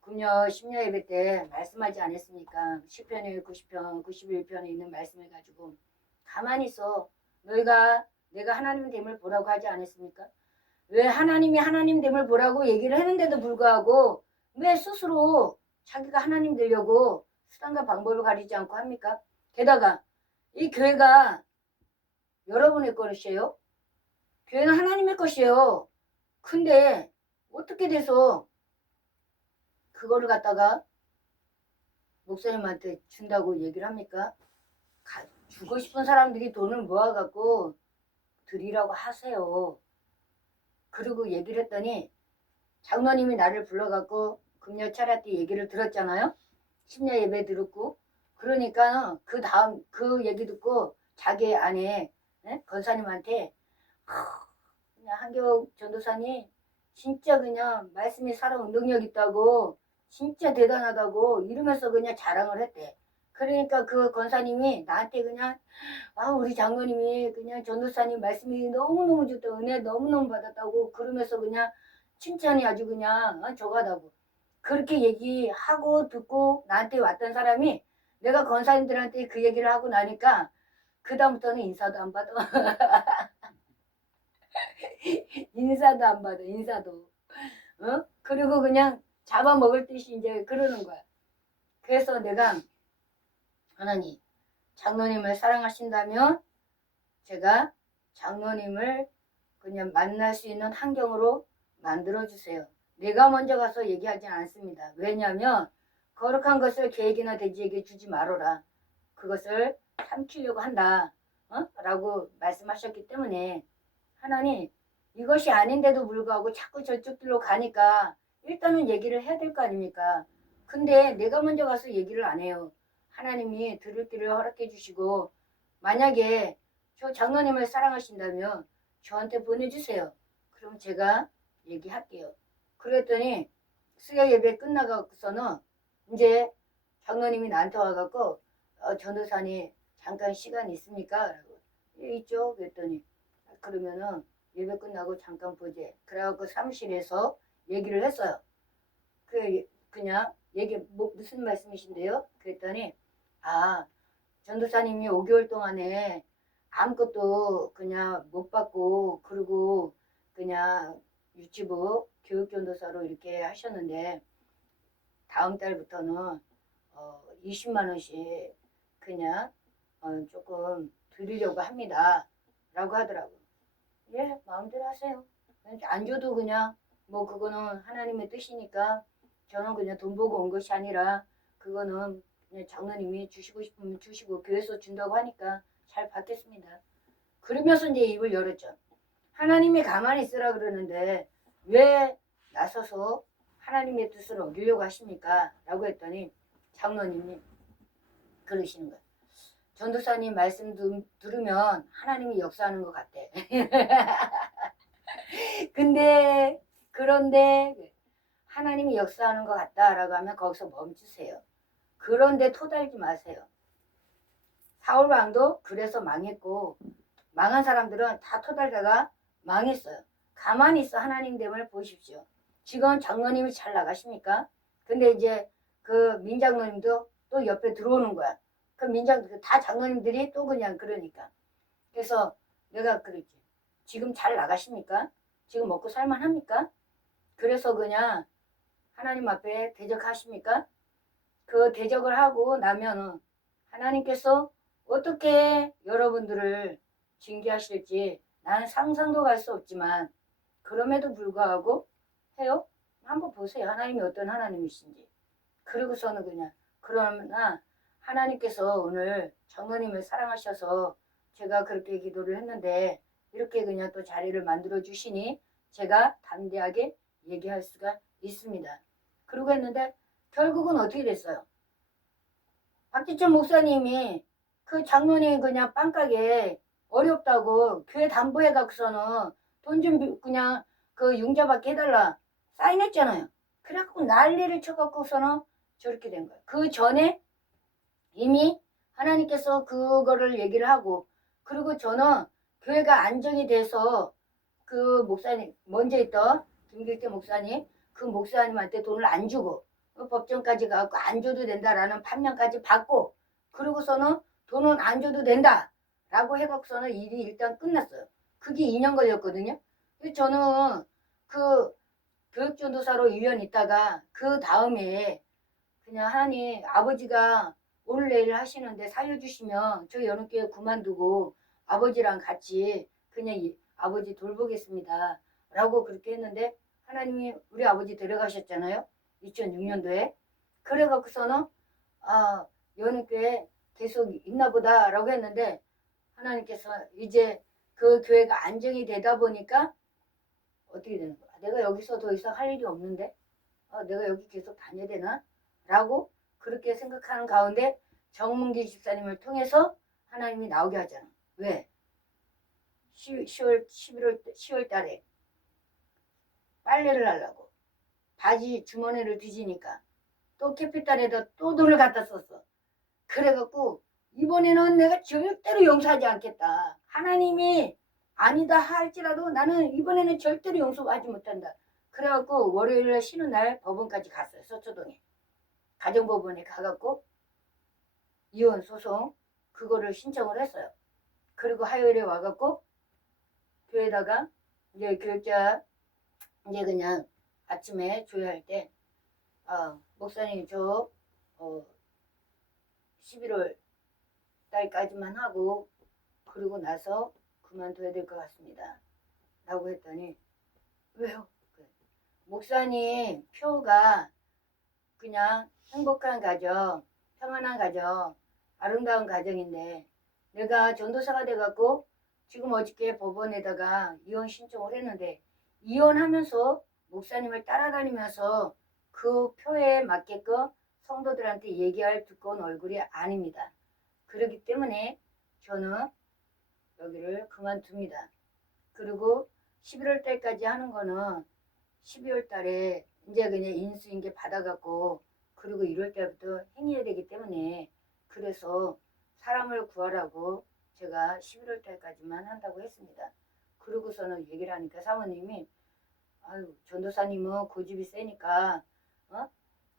금요 심야 예배 때 말씀하지 않았습니까? 10편에 90편 91편에 있는 말씀을 가지고 가만히 있어. 너희가 내가 하나님 됨을 보라고 하지 않았습니까? 왜 하나님이 하나님 됨을 보라고 얘기를 했는데도 불구하고 왜 스스로 자기가 하나님 되려고 수단과 방법을 가리지 않고 합니까? 게다가 이 교회가 여러분의 것이에요. 교회는 하나님의 것이에요. 근데 어떻게 돼서 그거를 갖다가 목사님한테 준다고 얘기를 합니까? 주고 싶은 사람들이 돈을 모아갖고 드리라고 하세요. 그리고 얘기를 했더니 장로님이 나를 불러갖고 금요 차례 때 얘기를 들었잖아요. 심야 예배 들었고 그러니까 그 다음 그 얘기 듣고 자기 아내 권사님한테 그냥 한교 전도사님 진짜 그냥 말씀이 살아온 능력 있다고 진짜 대단하다고 이러면서 그냥 자랑을 했대. 그러니까 그 권사님이 나한테 그냥 우리 장로님이 그냥 전도사님 말씀이 너무너무 좋다 은혜 너무너무 받았다고 그러면서 그냥 칭찬이 아주 그냥 저가다고 그렇게 얘기하고 듣고 나한테 왔던 사람이 내가 권사님들한테 그 얘기를 하고 나니까 그 다음부터는 인사도 안 받아. 인사도 안 받아. 인사도. 그리고 그냥 잡아먹을 듯이 이제 그러는 거야. 그래서 내가 하나님 장로님을 사랑하신다면 제가 장로님을 그냥 만날 수 있는 환경으로 만들어주세요. 내가 먼저 가서 얘기하지 않습니다. 왜냐하면 거룩한 것을 계획이나 대지에게 주지 말아라. 그것을 삼키려고 한다. 라고 말씀하셨기 때문에 하나님 이것이 아닌데도 불구하고 자꾸 저쪽들로 가니까 일단은 얘기를 해야 될 거 아닙니까? 근데 내가 먼저 가서 얘기를 안 해요. 하나님이 들을 길을 허락해 주시고 만약에 저 장로님을 사랑하신다면 저한테 보내주세요. 그럼 제가 얘기할게요. 그랬더니 수요 예배 끝나고서는 이제 장로님이 나한테 와갖고 전도사님 잠깐 시간 있습니까? 라고 예, 있죠. 그랬더니 그러면은 예배 끝나고 잠깐 보지. 그래갖고 사무실에서 얘기를 했어요. 그냥 얘기 무슨 말씀이신데요? 그랬더니 전도사님이 5개월 동안에 아무것도 그냥 못 받고 그리고 그냥 유치부 교육전도사로 이렇게 하셨는데 다음 달부터는 20만 원씩 그냥 조금 드리려고 합니다. 라고 하더라고요. 예, 마음대로 하세요. 안 줘도 그냥 뭐 그거는 하나님의 뜻이니까 저는 그냥 돈 보고 온 것이 아니라 그거는 그냥 장로님이 주시고 싶으면 주시고 교회에서 준다고 하니까 잘 받겠습니다. 그러면서 이제 입을 열었죠. 하나님이 가만히 있으라 그러는데 왜 나서서 하나님의 뜻을 어기려고 하십니까? 라고 했더니 장로님이 그러시는 거예요. 전도사님 말씀 들으면 하나님이 역사하는 것 같대. 그런데 하나님이 역사하는 것 같다라고 하면 거기서 멈추세요. 그런데 토달지 마세요. 사울 왕도 그래서 망했고 망한 사람들은 다 토달다가 망했어요. 가만히 있어 하나님 됨을 보십시오. 지금 장로님이 잘 나가십니까? 근데 이제 그 민장로님도 또 옆에 들어오는 거야. 그 다 장로님들이 또 그냥 그러니까. 그래서 내가 그랬지. 지금 잘 나가십니까? 지금 먹고 살만합니까? 그래서 그냥 하나님 앞에 대적하십니까? 그 대적을 하고 나면은 하나님께서 어떻게 여러분들을 징계하실지 나는 상상도 갈 수 없지만 그럼에도 불구하고 해요. 한번 보세요. 하나님이 어떤 하나님이신지. 그리고서는 그냥 그러나 하나님께서 오늘 장로님을 사랑하셔서 제가 그렇게 기도를 했는데 이렇게 그냥 또 자리를 만들어 주시니 제가 담대하게 얘기할 수가 있습니다. 그러고 했는데 결국은 어떻게 됐어요? 박지천 목사님이 그 장로님 그냥 빵가게 어렵다고 교회 담보해 갖고서는 돈 좀 그냥 그 융자받게 해달라 사인했잖아요. 그래갖고 난리를 쳐갖고서는 저렇게 된 거예요. 그 전에 이미 하나님께서 그거를 얘기를 하고 그리고 저는 교회가 안정이 돼서 그 목사님 먼저 있던 김길태 목사님 그 목사님한테 돈을 안 주고 법정까지 가고 안 줘도 된다라는 판명까지 받고 그러고서는 돈은 안 줘도 된다라고 해갖고서는 일이 일단 끝났어요. 그게 2년 걸렸거든요. 저는 그 교육전도사로 1년 있다가 그 다음에 그냥 하나님 아버지가 오늘 내일 하시는데 살려주시면 저 여름교회 그만두고 아버지랑 같이 그냥 아버지 돌보겠습니다 라고 그렇게 했는데 하나님이 우리 아버지 데려가셨잖아요. 2006년도에. 그래갖고서는 여름교회 계속 있나 보다 라고 했는데 하나님께서 이제 그 교회가 안정이 되다 보니까 어떻게 되는 거야. 내가 여기서 더 이상 할 일이 없는데 내가 여기 계속 다녀야 되나? 라고 그렇게 생각하는 가운데 정문기 집사님을 통해서 하나님이 나오게 하잖아. 왜? 10월 달에 빨래를 하려고 바지 주머니를 뒤지니까 또 캐피탈에다 또 돈을 갖다 썼어. 그래갖고 이번에는 내가 절대로 용서하지 않겠다. 하나님이 아니다 할지라도 나는 이번에는 절대로 용서하지 못한다. 그래갖고 월요일에 쉬는 날 법원까지 갔어요. 서초동에. 가정법원에 가갖고 이혼 소송 그거를 신청을 했어요. 그리고 화요일에 와갖고 교회에다가 이제 교육자 이제 그냥 아침에 조회할 때 목사님 저 11월 달까지만 하고 그러고 나서 그만둬야 될 것 같습니다. 라고 했더니 왜요? 목사님 표가 그냥 행복한 가정, 평안한 가정, 아름다운 가정인데 내가 전도사가 돼갖고 지금 어저께 법원에다가 이혼 신청을 했는데 이혼하면서 목사님을 따라다니면서 그 표에 맞게끔 성도들한테 얘기할 두꺼운 얼굴이 아닙니다. 그렇기 때문에 저는 여기를 그만둡니다. 그리고 11월 달까지 하는 거는 12월 달에 이제 그냥 인수인계 받아갖고 그리고 1월 달부터 행해야 되기 때문에 그래서 사람을 구하라고 제가 11월 달까지만 한다고 했습니다. 그러고서는 얘기를 하니까 사모님이 아유 전도사님은 고집이 세니까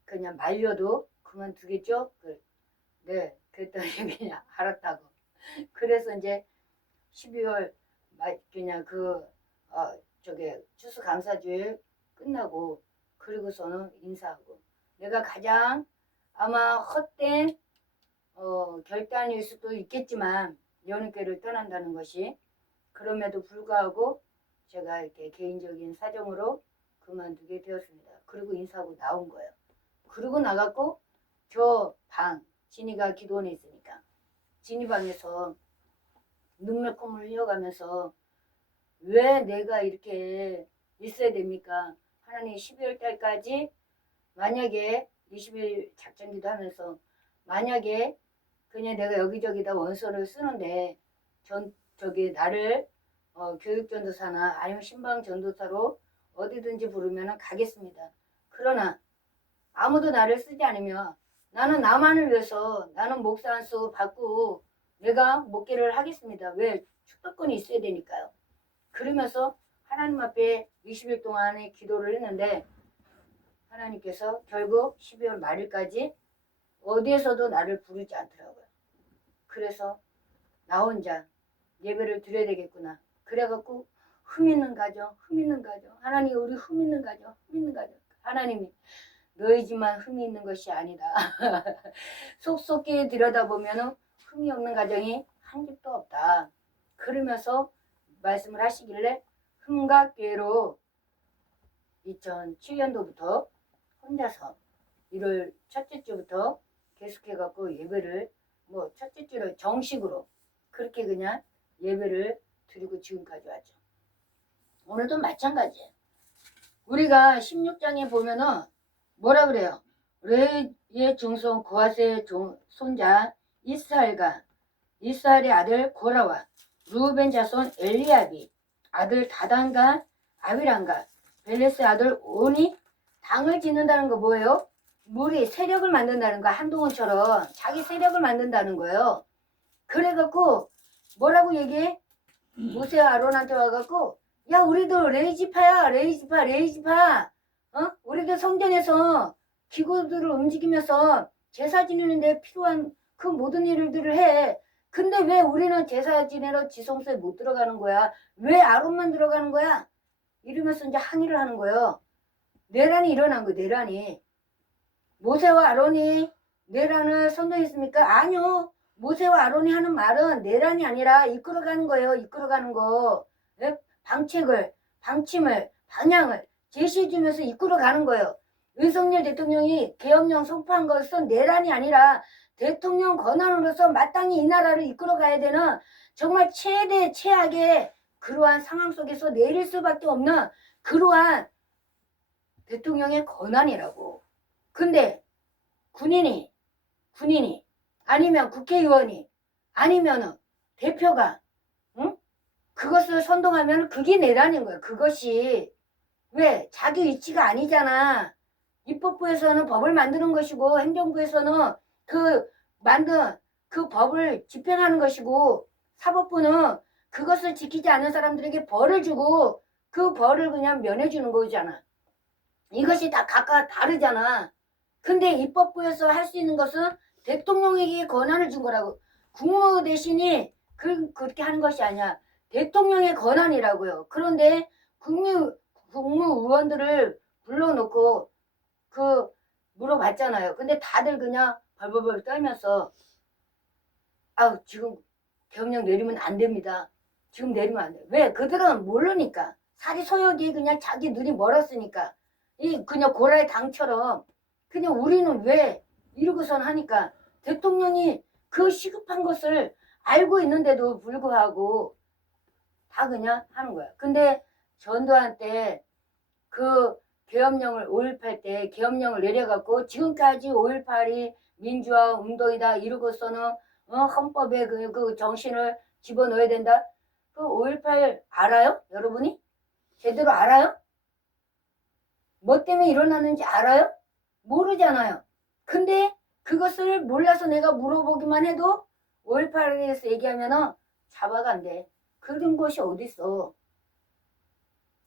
그냥 말려도 그만두겠죠? 네 그랬더니 그냥 알았다고. 그래서 이제 12월 그냥 저게 추수감사주일 끝나고 그리고서는 인사하고 내가 가장 아마 헛된 결단일 수도 있겠지만 연합교회를 떠난다는 것이 그럼에도 불구하고 제가 이렇게 개인적인 사정으로 그만두게 되었습니다. 그리고 인사하고 나온 거예요. 그리고 나갔고 저 방 진이가 기도원에 있으니까 진이 방에서 눈물 콧물 흘려가면서 왜 내가 이렇게 있어야 됩니까? 하나님 12월 달까지 만약에 20일 작전기도 하면서 만약에 그냥 내가 여기저기다 원서를 쓰는데 저기 나를 교육전도사나 아니면 신방전도사로 어디든지 부르면 가겠습니다. 그러나 아무도 나를 쓰지 않으면 나는 나만을 위해서 나는 목사 안수 받고 내가 목회를 하겠습니다. 왜? 축복권이 있어야 되니까요. 그러면서 하나님 앞에 20일 동안의 기도를 했는데 하나님께서 결국 12월 말일까지 어디에서도 나를 부르지 않더라고요. 그래서 나 혼자 예배를 드려야 되겠구나. 그래갖고 흠 있는 가정, 흠 있는 가정. 하나님 우리 흠 있는 가정, 흠 있는 가정. 하나님이 너희 집만 흠이 있는 것이 아니다. 속속히 들여다보면 흠이 없는 가정이 한 집도 없다. 그러면서 말씀을 하시길래 흠과 꾀로 2007년도부터 혼자서 1월 첫째 주부터 계속해갖고 예배를 뭐 첫째 주로 정식으로 그렇게 그냥 예배를 드리고 지금까지 왔죠. 오늘도 마찬가지예요. 우리가 16장에 보면은 뭐라 그래요? 레의 중손 고아스의 손자 이스라엘의 아들 고라와 루벤 자손 엘리압이 아들 다단과 아비람과 벨레스의 아들 온이 당을 짓는다는 거 뭐예요? 물이 세력을 만든다는 거. 한동훈처럼 자기 세력을 만든다는 거예요. 그래갖고 뭐라고 얘기해? 모세와 아론한테 와갖고 야 우리도 레이지파야 레이지파 우리도 성전에서 기구들을 움직이면서 제사 지내는데 필요한 그 모든 일들을 해. 근데 왜 우리는 제사 지내러 지성소에 못 들어가는 거야? 왜 아론만 들어가는 거야? 이러면서 이제 항의를 하는 거예요. 내란이 일어난 거예요. 내란이. 모세와 아론이 내란을 선동했습니까? 아니요. 모세와 아론이 하는 말은 내란이 아니라 이끌어가는 거예요. 이끌어가는 거. 방침을, 방향을 제시해주면서 이끌어가는 거예요. 윤석열 대통령이 계엄령 선포한 것은 내란이 아니라 대통령 권한으로서 마땅히 이 나라를 이끌어가야 되는 정말 최악의 그러한 상황 속에서 내릴 수밖에 없는 그러한 대통령의 권한이라고. 근데 군인이 아니면 국회의원이 아니면 대표가 그것을 선동하면 그게 내라는 거야. 그것이 왜 자기 위치가 아니잖아. 입법부에서는 법을 만드는 것이고 행정부에서는 만든 그 법을 집행하는 것이고 사법부는 그것을 지키지 않는 사람들에게 벌을 주고 그 벌을 그냥 면해주는 거잖아. 이것이 다 각각 다르잖아. 근데 입법부에서 할 수 있는 것은 대통령에게 권한을 준 거라고. 국무 대신이 그렇게 하는 것이 아니야. 대통령의 권한이라고요. 그런데 국무의원들을 불러놓고 물어봤잖아요. 근데 다들 그냥 벌벌벌 떨면서 지금 계엄령 내리면 안 됩니다. 지금 내리면 안 돼. 왜? 그들은 모르니까. 살이 소욕이 그냥 자기 눈이 멀었으니까. 그냥 고라의 당처럼 그냥 우리는 왜 이러고선 하니까 대통령이 그 시급한 것을 알고 있는데도 불구하고 다 그냥 하는 거야. 근데 전두환 때 그 계엄령을 5.18 때 계엄령을 내려갖고 지금까지 5.18이 민주화 운동이다 이러고서는 헌법에 그 정신을 집어넣어야 된다. 그 5.18 알아요? 여러분이? 제대로 알아요? 뭐 때문에 일어났는지 알아요? 모르잖아요. 근데 그것을 몰라서 내가 물어보기만 해도 5.18에 대해서 얘기하면은 잡아간대. 그런 것이 어딨어.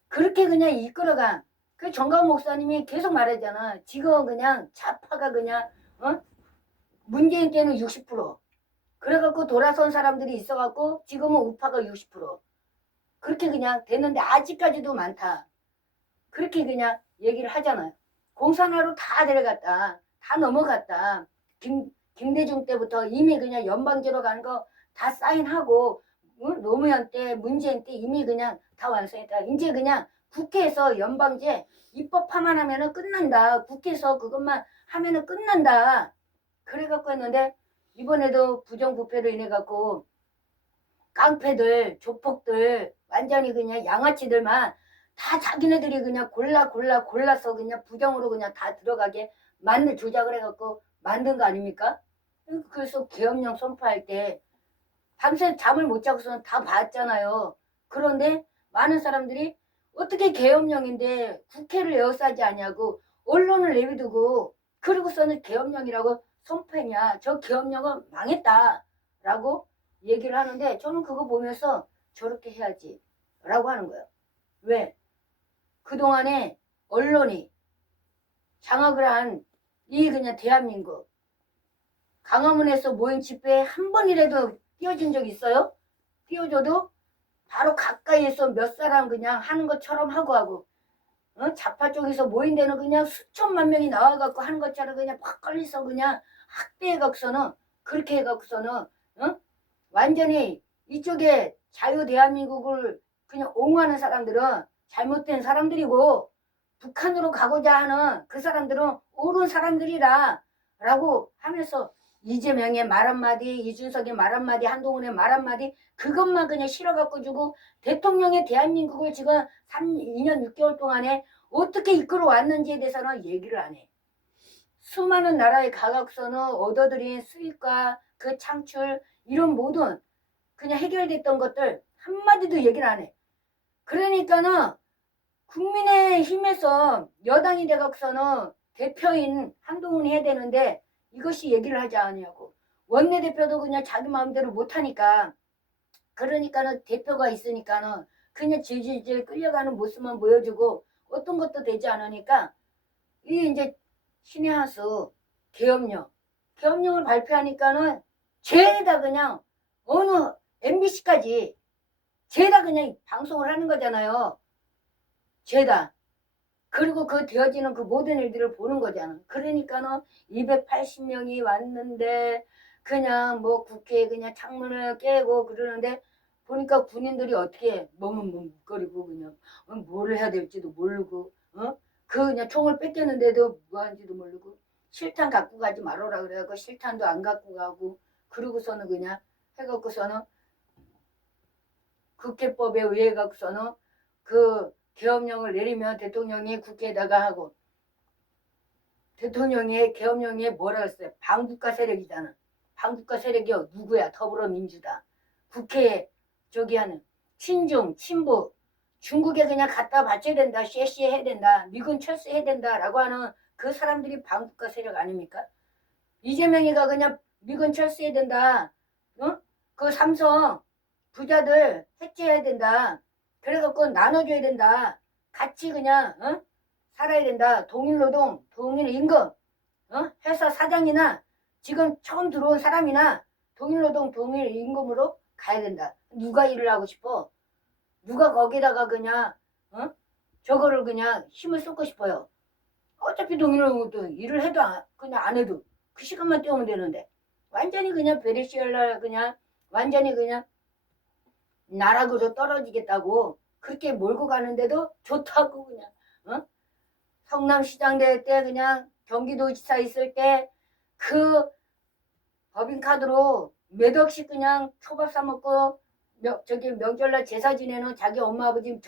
그렇게 그냥 이끌어간 그 정강 목사님이 계속 말하잖아. 지금 그냥 좌파가 그냥 문재인 때는 60% 그래갖고 돌아선 사람들이 있어갖고 지금은 우파가 60% 그렇게 그냥 됐는데 아직까지도 많다. 그렇게 그냥 얘기를 하잖아요. 공산화로 다 내려갔다. 다 넘어갔다. 김대중 때부터 이미 그냥 연방제로 가는 거 다 사인하고 노무현 때 문재인 때 이미 그냥 다 완성했다. 이제 그냥 국회에서 연방제 입법화만 하면은 끝난다. 국회에서 그것만 하면은 끝난다. 그래갖고 했는데 이번에도 부정부패로 인해갖고 깡패들 조폭들 완전히 그냥 양아치들만 다 자기네들이 그냥 골라서 그냥 부정으로 그냥 다 들어가게 조작을 해갖고 만든 거 아닙니까? 그래서 계엄령 선포할 때 밤새 잠을 못 자고서는 다 봤잖아요. 그런데 많은 사람들이 어떻게 계엄령인데 국회를 에워싸지 않냐고 언론을 내비두고 그러고서는 계엄령이라고 선포했냐. 저 계엄령은 망했다라고 얘기를 하는데 저는 그거 보면서 저렇게 해야지 라고 하는 거예요. 왜? 그동안에 언론이 장악을 한 이 그냥 대한민국 광화문에서 모인 집회에 한 번이라도 띄워준 적 있어요? 띄워줘도 바로 가까이에서 몇 사람 그냥 하는 것처럼 하고 좌파 쪽에서 모인 데는 그냥 수천만 명이 나와갖고 하는 것처럼 그냥 팍 걸려서 그냥 학대해갖고서는 그렇게 해갖고서는 완전히 이쪽에 자유 대한민국을 그냥 옹호하는 사람들은 잘못된 사람들이고 북한으로 가고자 하는 그 사람들은 옳은 사람들이라 라고 하면서 이재명의 말 한마디, 이준석의 말 한마디, 한동훈의 말 한마디 그것만 그냥 실어갖고 주고 대통령의 대한민국을 지금 2년 6개월 동안에 어떻게 이끌어 왔는지에 대해서는 얘기를 안 해. 수많은 나라에 가갖고서는 얻어들인 수익과 그 창출 이런 모든 그냥 해결됐던 것들 한마디도 얘기를 안 해. 그러니까는 국민의힘에서 여당이 돼갖고서는 대표인 한동훈이 해야 되는데 이것이 얘기를 하지 않냐고. 원내대표도 그냥 자기 마음대로 못하니까 그러니까는 대표가 있으니까는 그냥 질질질 끌려가는 모습만 보여주고 어떤 것도 되지 않으니까 이 이제 신의 한수 계엄령을 발표하니까는 죄다 그냥 어느 MBC까지 죄다 그냥 방송을 하는 거잖아요. 죄다. 그리고 그 되어지는 그 모든 일들을 보는 거잖아. 그러니까는 280명이 왔는데 그냥 뭐 국회에 그냥 창문을 깨고 그러는데 보니까 군인들이 어떻게 머뭇거리고 그냥 뭘 해야 될지도 모르고 그 그냥 총을 뺏겼는데도 뭐 하는지도 모르고 실탄 갖고 가지 말아라 그래갖고 실탄도 안 갖고 가고 그러고서는 그냥 해갖고서는 국회법에 의해 갖고서는 그 계엄령을 내리면 대통령이 국회에다가 하고 대통령의 계엄령에 뭐라 했어요? 반국가 세력이잖아. 반국가 세력이 누구야? 더불어민주당. 국회에 저기 하는 친중, 친부 중국에 그냥 갖다 바쳐야 된다. 쉐시해 해야 된다. 미군 철수해야 된다라고 하는 그 사람들이 반국가 세력 아닙니까? 이재명이가 그냥 미군 철수해야 된다. 그 삼성 부자들 해체해야 된다. 그래갖고 나눠줘야 된다. 같이 그냥 살아야 된다. 동일노동, 동일임금 회사 사장이나 지금 처음 들어온 사람이나 동일노동, 동일임금으로 가야 된다. 누가 일을 하고 싶어? 누가 거기다가 그냥 저거를 그냥 힘을 쏟고 싶어요. 어차피 동일노동 일을 해도 그냥 안 해도 그 시간만 때우면 되는데 완전히 그냥 베네수엘라 그냥 완전히 그냥 나락으로 떨어지겠다고 그렇게 몰고 가는데도 좋다고 그냥 성남시장 될 때 그냥 경기도지사 있을 때 그 법인카드로 몇 억씩 그냥 초밥 사 먹고 저기 명절날 제사 지내는 자기 엄마 아버지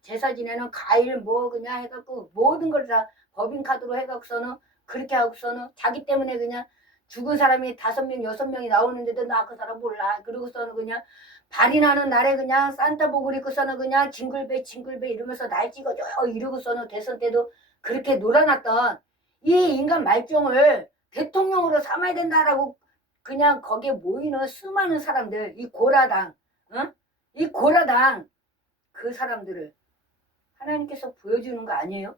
제사 지내는 과일 뭐 그냥 해갖고 모든 걸 다 법인카드로 해갖고서는 그렇게 하고서는 자기 때문에 그냥 죽은 사람이 5명 6명이 나오는데도 나 그 사람 몰라. 그러고서는 그냥 발이 나는 날에 그냥 산타복을 입고서는 그냥 징글벨 이러면서 날 찍어줘요 이러고서는 대선 때도 그렇게 놀아놨던 이 인간 말종을 대통령으로 삼아야 된다라고 그냥 거기에 모이는 수많은 사람들 이 고라당 이 고라당 그 사람들을 하나님께서 보여주는 거 아니에요?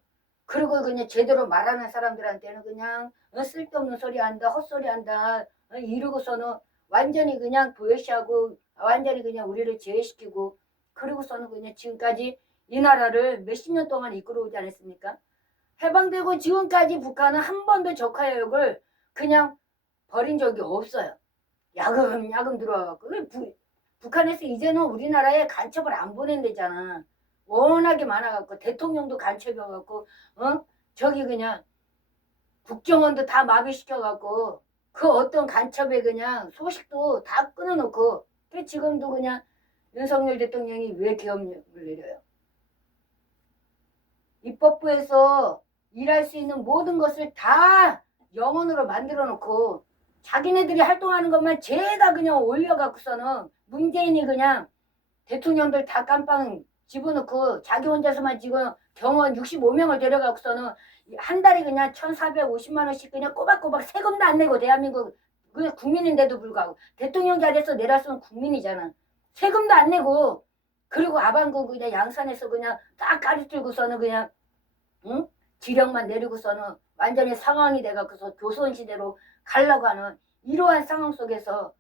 그리고 그냥 제대로 말하는 사람들한테는 그냥 쓸데없는 소리 한다 헛소리 한다 이러고서는 완전히 그냥 도외시하고 완전히 그냥 우리를 제외시키고 그러고서는 그냥 지금까지 이 나라를 몇십 년 동안 이끌어오지 않았습니까? 해방되고 지금까지 북한은 한 번도 적화역을 그냥 버린 적이 없어요. 야금 들어와갖고 북한에서 이제는 우리나라에 간첩을 안 보낸대잖아. 워낙에 많아갖고 대통령도 간첩이어갖고 저기 그냥 국정원도 다 마비시켜갖고 그 어떤 간첩의 그냥 소식도 다 끊어놓고 지금도 그냥 윤석열 대통령이 왜 계엄령을 내려요? 입법부에서 일할 수 있는 모든 것을 다 영원으로 만들어 놓고 자기네들이 활동하는 것만 죄다 그냥 올려갖고서는 문재인이 그냥 대통령들 다 깜빵 집어넣고 자기 혼자서만 지금 경호원 65명을 데려가고서는 한 달에 그냥 1,450만 원씩 그냥 꼬박꼬박 세금도 안 내고 대한민국 그냥 국민인데도 불구하고 대통령 자리에서 내렸으면 국민이잖아. 세금도 안 내고 그리고 아방구 그냥 양산에서 그냥 딱 가르치고서는 그냥 지령만 내리고서는 완전히 상황이 돼갖고서 조선시대로 가려고 하는 이러한 상황 속에서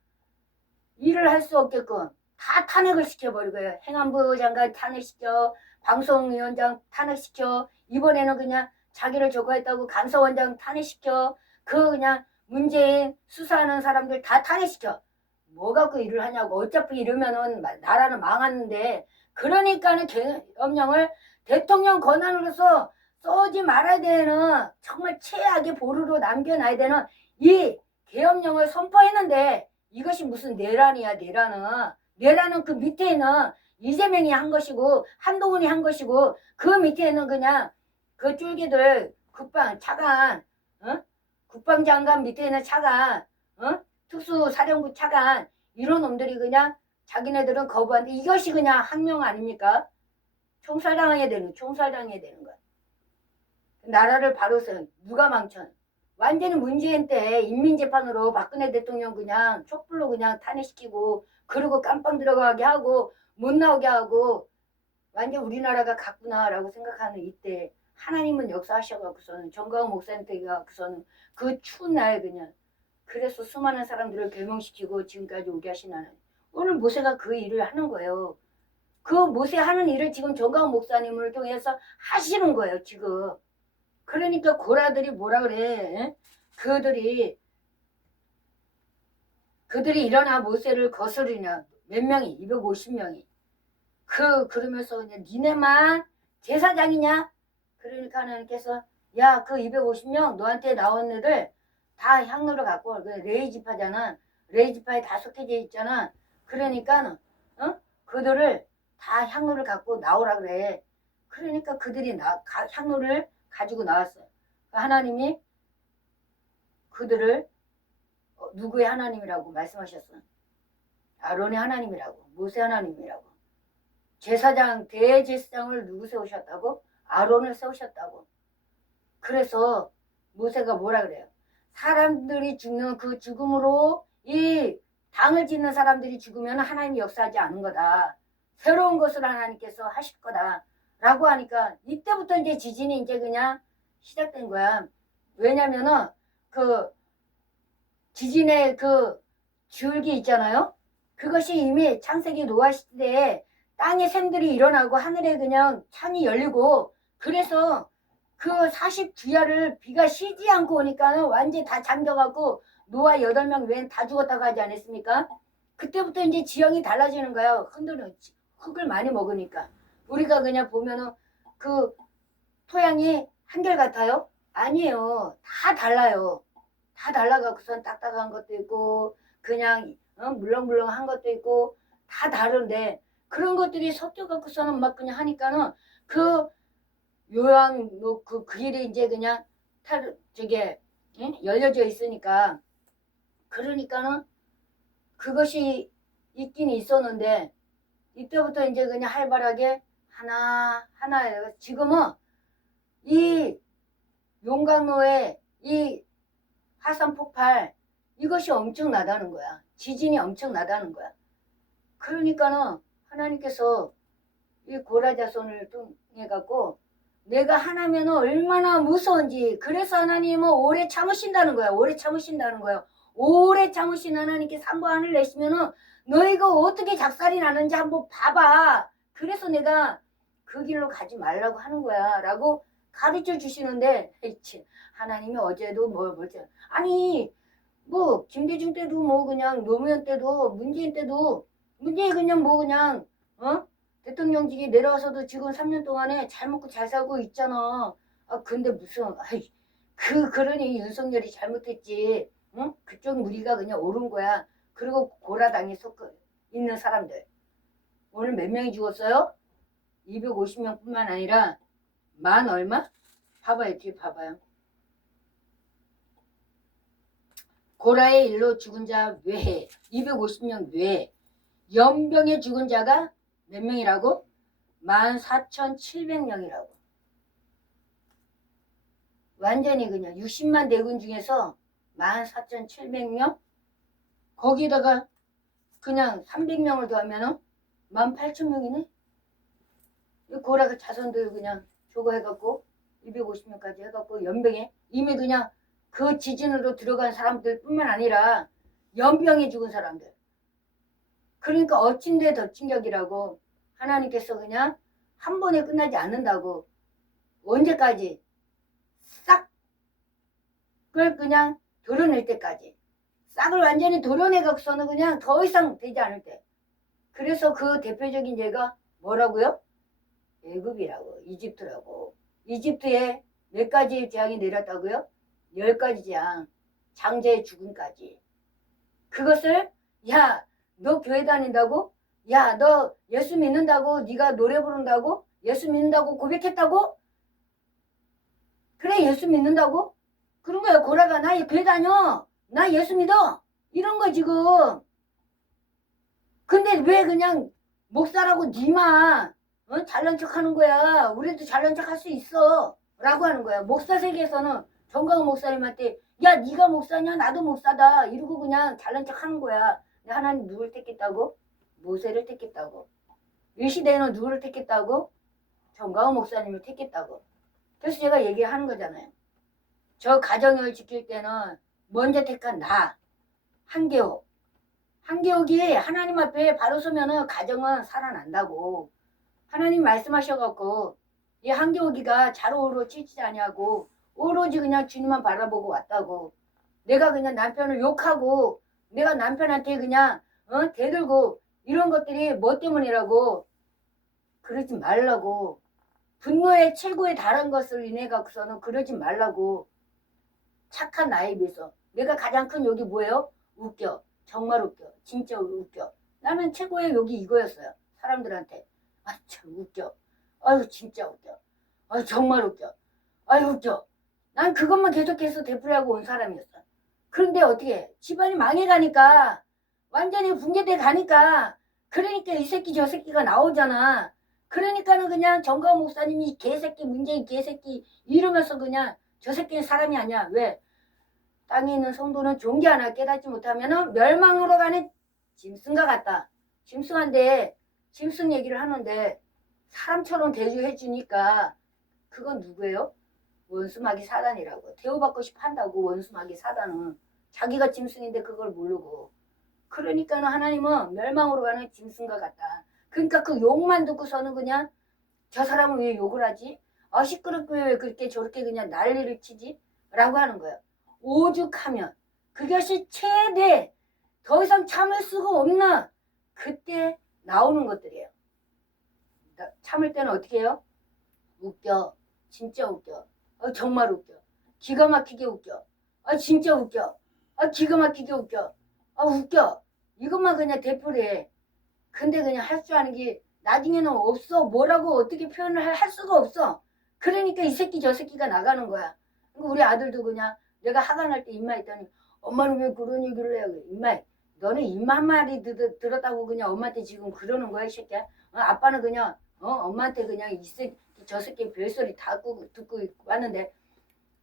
일을 할 수 없게끔 다 탄핵을 시켜버리고요. 행안부 장관 탄핵시켜, 방송위원장 탄핵시켜, 이번에는 그냥 자기를 저거 했다고 감사원장 탄핵시켜, 그 그냥 문재인 수사하는 사람들 다 탄핵시켜. 뭐 갖고 일을 하냐고. 어차피 이러면은 나라는 망하는데. 그러니까는 계엄령을 대통령 권한으로서 쏘지 말아야 되는, 정말 최악의 보루로 남겨놔야 되는 이 계엄령을 선포했는데, 이것이 무슨 내란이야. 내란은 그 밑에 있는 이재명이 한 것이고 한동훈이 한 것이고, 그 밑에는 그냥 그 쫄개들 차관, 어? 국방장관 밑에 있는 차관, 특수사령부 차관, 이런 놈들이 그냥 자기네들은 거부하는데, 이것이 그냥 항명 아닙니까? 총살당해야 되는 거야. 나라를 바로 서 누가 망쳐? 완전히 문재인 때 인민재판으로 박근혜 대통령 그냥 촛불로 그냥 탄핵시키고, 그리고 깜빵 들어가게 하고 못 나오게 하고, 완전 우리나라가 갔구나라고 생각하는 이때 하나님은 역사하셔갖고서는, 정광훈 목사님 때가서는 그 추운 날 그냥, 그래서 수많은 사람들을 결명시키고 지금까지 오게 하신 하나님. 오늘 모세가 그 일을 하는 거예요. 그 모세 하는 일을 지금 정광훈 목사님을 통해서 하시는 거예요, 지금. 그러니까 고라들이 뭐라 그래? 그들이 일어나 모세를 거스르냐. 몇 명이? 250명이. 그러면서 그냥 니네만 제사장이냐? 그러니까 하나님께서, 야, 그 250명 너한테 나온 애들 다 향로를 갖고, 레이지파잖아. 레이지파에 다 속해져 있잖아. 그러니까 그들을 다 향로를 갖고 나오라 그래. 그러니까 그들이 향로를 가지고 나왔어요. 하나님이 그들을 누구의 하나님이라고 말씀하셨어요? 아론의 하나님이라고, 모세 하나님이라고. 대제사장을 누구 세우셨다고? 아론을 세우셨다고. 그래서 모세가 뭐라 그래요? 사람들이 죽는 그 죽음으로 이 당을 짓는 사람들이 죽으면 하나님이 역사하지 않은 거다. 새로운 것을 하나님께서 하실 거다. 라고 하니까 이때부터 이제 지진이 이제 그냥 시작된 거야. 왜냐면은 그 지진의 그 줄기 있잖아요. 그것이 이미 창세기 노아 시대에 땅에 샘들이 일어나고 하늘에 그냥 창이 열리고, 그래서 그 49야를 비가 쉬지 않고 오니까는 완전히 다 잠겨갖고 노아 8명 외엔 다 죽었다고 하지 않았습니까? 그때부터 이제 지형이 달라지는 거야. 흔들어 흙을 많이 먹으니까. 우리가 그냥 보면은 그 토양이 한결같아요? 아니에요. 다 달라요. 다 달라갖고선 딱딱한 것도 있고 그냥 물렁물렁한 것도 있고 다 다른데, 그런 것들이 섞여갖고서는 막 그냥 하니까는 그 요양 그 길이 이제 그냥 열려져 있으니까, 그러니까는 그것이 있긴 있었는데, 이때부터 이제 그냥 활발하게 하나하나. 지금은 이 용광로의 이 화산 폭발, 이것이 엄청나다는 거야. 지진이 엄청나다는 거야. 그러니까는 하나님께서 이 고라자손을 통해 갖고 내가 하나면 얼마나 무서운지, 그래서 하나님은 오래 참으신다는 거야. 오래 참으신다는 거야. 오래 참으신 하나님께 상고안을 내시면은 너희가 어떻게 작살이 나는지 한번 봐봐. 그래서 내가 그 길로 가지 말라고 하는 거야 라고 가르쳐 주시는데, 하나님이 어제도 아니 뭐 김대중 때도 뭐 그냥 노무현 때도 문재인 때도 문재인 그냥 뭐 그냥 대통령직에 내려와서도 지금 3년 동안에 잘 먹고 잘 살고 있잖아. 근데 무슨 그러니 윤석열이 잘못했지. 응? 그쪽 무리가 그냥 옳은 거야. 그리고 고라당에 속 있는 사람들 오늘 몇 명이 죽었어요? 250명 뿐만 아니라 만 얼마? 봐봐요. 뒤에 봐봐요. 고라의 일로 죽은 자 외에 250명 외에 연병에 죽은 자가 몇 명이라고? 14,700명이라고. 완전히 그냥 60만 대군 중에서 14,700명? 거기다가 그냥 300명을 더하면은 18,000명이네? 고라가 자손들 그냥 저거 해갖고 250명까지 해갖고 연병에 이미 그냥 그 지진으로 들어간 사람들 뿐만 아니라 연병에 죽은 사람들. 그러니까 엎친 데 덮친 격이라고. 하나님께서 그냥 한 번에 끝나지 않는다고. 언제까지? 싹을 그냥 도려낼 때까지. 싹을 완전히 도려내고서는 그냥 더 이상 되지 않을 때. 그래서 그 대표적인 예가 뭐라고요? 애굽이라고. 이집트라고. 이집트에 몇 가지 재앙이 내렸다고요? 10가지 재앙. 장자의 죽음까지. 그것을 야, 너 교회 다닌다고? 야, 너 예수 믿는다고? 네가 노래 부른다고? 예수 믿는다고 고백했다고? 그래, 예수 믿는다고? 그런 거야. 고라가 나 교회 다녀. 나 예수 믿어. 이런 거 지금. 근데 왜 그냥 목사라고 니만 잘난 척 하는 거야. 우리도 잘난 척 할 수 있어. 라고 하는 거야. 목사 세계에서는 정광훈 목사님한테 야, 네가 목사냐? 나도 목사다. 이러고 그냥 잘난 척 하는 거야. 하나님 누굴 택했다고? 모세를 택했다고. 이 시대에는 누구를 택했다고? 정광훈 목사님을 택했다고. 그래서 제가 얘기하는 거잖아요. 저 가정을 지킬 때는 먼저 택한 나, 한계옥. 한계옥이 하나님 앞에 바로 서면은 가정은 살아난다고. 하나님 말씀하셔갖고 이 한계옥이가 자로우로 치지 아니하고 오로지 그냥 주님만 바라보고 왔다고. 내가 그냥 남편을 욕하고 내가 남편한테 그냥 대들고 이런 것들이 뭐 때문이라고. 그러지 말라고. 분노의 최고에 달한 것을 인해 갖고서는 그러지 말라고. 착한 나에 비해서 내가 가장 큰 욕이 뭐예요? 웃겨. 정말 웃겨. 진짜 웃겨. 나는 최고의 욕이 이거였어요. 사람들한테. 아, 참 웃겨. 아유, 진짜 웃겨. 아유, 정말 웃겨. 아유, 웃겨. 난 그것만 계속해서 되풀이하고 온 사람이었어. 그런데 어떻게 집안이 망해가니까 완전히 붕괴돼 가니까 그러니까 이 새끼 저 새끼가 나오잖아. 그러니까는 그냥 정가훈 목사님이 개새끼 문재인 개새끼 이러면서 그냥 저 새끼는 사람이 아니야. 왜? 땅에 있는 성도는 종기 하나 깨닫지 못하면 멸망으로 가는 짐승과 같다. 짐승한데 짐승 얘기를 하는데 사람처럼 대주해 주니까 그건 누구예요? 원수마귀 사단이라고. 대우받고 싶어 한다고. 원수마귀 사단은 자기가 짐승인데 그걸 모르고. 그러니까는 하나님은 멸망으로 가는 짐승과 같다. 그러니까 그 욕만 듣고서는 그냥 저 사람은 왜 욕을 하지? 아, 시끄럽게 왜 그렇게 저렇게 그냥 난리를 치지? 라고 하는 거예요. 오죽하면 그것이 최대 더 이상 참을 수가 없나 그때 나오는 것들이에요. 참을 때는 어떻게 해요? 웃겨. 진짜 웃겨. 정말 웃겨. 기가 막히게 웃겨. 진짜 웃겨. 기가 막히게 웃겨. 웃겨. 이것만 그냥 되풀이해. 근데 그냥 할 줄 아는 게 나중에는 없어. 뭐라고 어떻게 표현을 할 수가 없어. 그러니까 이 새끼 저 새끼가 나가는 거야. 우리 아들도 그냥 내가 하관할 때 입마 했더니 엄마는 왜 그런 얘기를 해요? 입마 너는 입마 한 마디 들었다고 그냥 엄마한테 지금 그러는 거야 이 새끼야? 아빠는 그냥 엄마한테 그냥 이 새끼 저 새끼 별소리 다 듣고 왔는데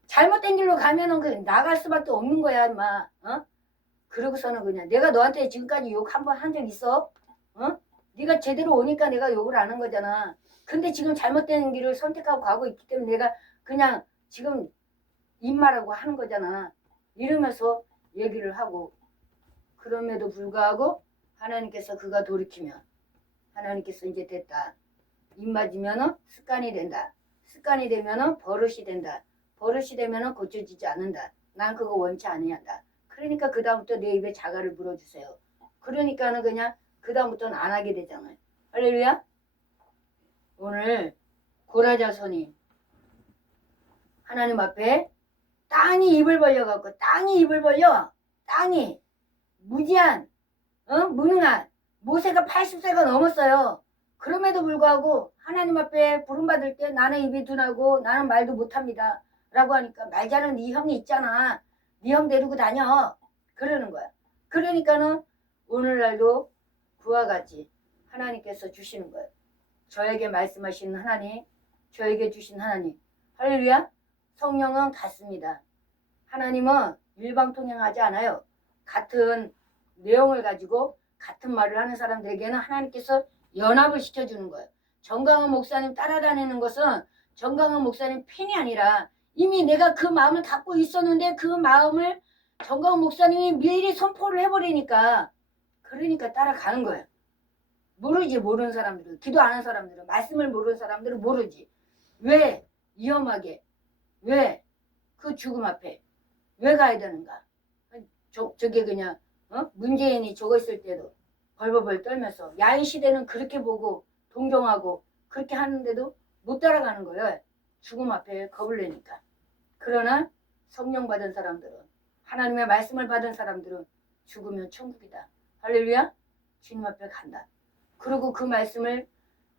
잘못된 길로 가면은 그 나갈 수밖에 없는 거야 임마. 그러고서는 그냥 내가 너한테 지금까지 욕 한 번 한 적 있어? 네가 제대로 오니까 내가 욕을 안 한 거잖아. 근데 지금 잘못된 길을 선택하고 가고 있기 때문에 내가 그냥 지금 입마라고 하는 거잖아. 이러면서 얘기를 하고 그럼에도 불구하고 하나님께서 그가 돌이키면 하나님께서 이제 됐다. 입 맞으면은 습관이 된다. 습관이 되면은 버릇이 된다. 버릇이 되면은 고쳐지지 않는다. 난 그거 원치 아니한다. 그러니까 그 다음부터 내 입에 자갈을 물어주세요. 그러니까는 그냥 그 다음부터는 안 하게 되잖아요. 할렐루야. 오늘 고라자손이 하나님 앞에 땅이 입을 벌려갖고 땅이 입을 벌려 땅이 무지한 무능한 모세가 80세가 넘었어요. 그럼에도 불구하고 하나님 앞에 부름받을 때 나는 입이 둔하고 나는 말도 못합니다 라고 하니까 말 잘하는 네 형이 있잖아. 네 형 데리고 다녀. 그러는 거야. 그러니까는 오늘날도 그와 같이 하나님께서 주시는 거예요. 저에게 말씀하시는 하나님, 저에게 주신 하나님. 할렐루야. 성령은 같습니다. 하나님은 일방통행하지 않아요. 같은 내용을 가지고 같은 말을 하는 사람들에게는 하나님께서 연합을 시켜주는 거예요. 정강훈 목사님 따라다니는 것은 정강훈 목사님 팬이 아니라 이미 내가 그 마음을 갖고 있었는데 그 마음을 정강훈 목사님이 미리 선포를 해버리니까 그러니까 따라가는 거야. 모르지, 모르는 사람들은. 기도 안 하는 사람들은, 말씀을 모르는 사람들은 모르지. 왜 위험하게, 왜 그 죽음 앞에 왜 가야 되는가. 저게 그냥 문재인이 저거 있을 때도 벌벌벌 떨면서 야인 시대는 그렇게 보고 동경하고 그렇게 하는데도 못 따라가는 거예요. 죽음 앞에 겁을 내니까. 그러나 성령 받은 사람들은, 하나님의 말씀을 받은 사람들은 죽으면 천국이다. 할렐루야. 주님 앞에 간다. 그리고 그 말씀을,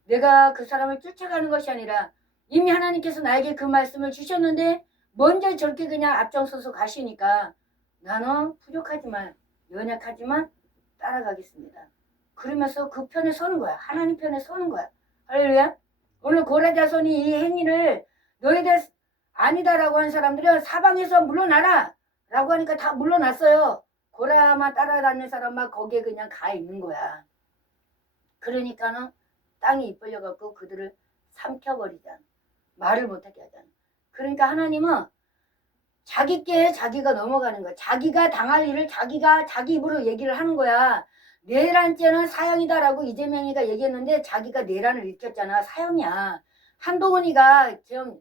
내가 그 사람을 쫓아가는 것이 아니라 이미 하나님께서 나에게 그 말씀을 주셨는데 먼저 저렇게 그냥 앞장서서 가시니까 나는 부족하지만, 연약하지만 따라가겠습니다. 그러면서 그 편에 서는 거야. 하나님 편에 서는 거야. 할렐루야. 오늘 고라자손이 이 행위를 너희들 아니다라고 한 사람들은 사방에서 물러나라 라고 하니까 다 물러났어요. 고라만 따라다니는 사람만 거기에 그냥 가 있는 거야. 그러니까는 땅이 이끌려갖고 그들을 삼켜버리잖아. 말을 못하게 하잖아. 그러니까 하나님은 자기께 자기가 넘어가는 거야. 자기가 당할 일을 자기가 자기 입으로 얘기를 하는 거야. 내란죄는 사형이다라고 이재명이가 얘기했는데 자기가 내란을 일으켰잖아. 사형이야. 한동훈이가 지금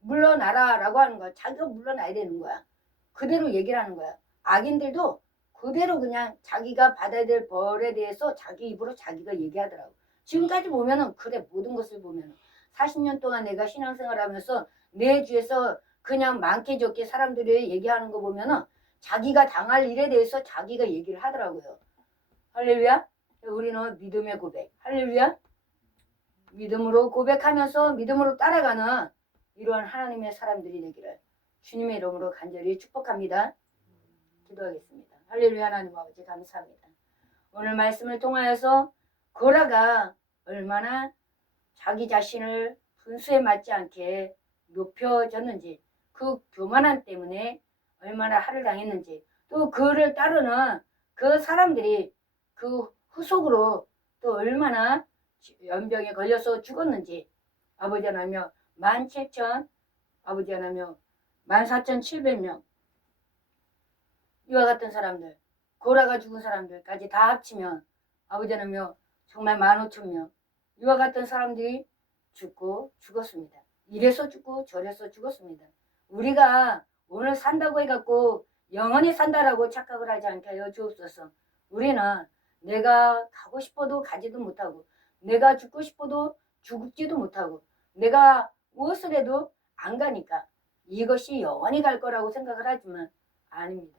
물러나라라고 하는 거야. 자기가 물러나야 되는 거야. 그대로 얘기를 하는 거야. 악인들도 그대로 그냥 자기가 받아야 될 벌에 대해서 자기 입으로 자기가 얘기하더라고. 지금까지 보면은 그래, 모든 것을 보면은 40년 동안 내가 신앙생활 하면서 내 주에서 그냥 많게 적게 사람들이 얘기하는 거 보면은 자기가 당할 일에 대해서 자기가 얘기를 하더라고요. 할렐루야. 우리는 믿음의 고백. 할렐루야. 믿음으로 고백하면서 믿음으로 따라가는 이러한 하나님의 사람들이 되기를 주님의 이름으로 간절히 축복합니다. 기도하겠습니다. 할렐루야. 하나님 아버지 감사합니다. 오늘 말씀을 통하여서 고라가 얼마나 자기 자신을 분수에 맞지 않게 높여졌는지, 그 교만함 때문에 얼마나 할을 당했는지, 또 그를 따르는 그 사람들이 그 후속으로 또 얼마나 연병에 걸려서 죽었는지, 아버지 하나며 17,000, 아버지 하나며 14,700명, 이와 같은 사람들, 고라가 죽은 사람들까지 다 합치면 아버지 하나며 정말 15,000명, 이와 같은 사람들이 죽고 죽었습니다. 이래서 죽고 저래서 죽었습니다. 우리가 오늘 산다고 해갖고 영원히 산다라고 착각을 하지 않게 하여 주옵소서. 우리는 내가 가고 싶어도 가지도 못하고, 내가 죽고 싶어도 죽지도 못하고, 내가 무엇을 해도 안 가니까 이것이 영원히 갈 거라고 생각을 하지만 아닙니다.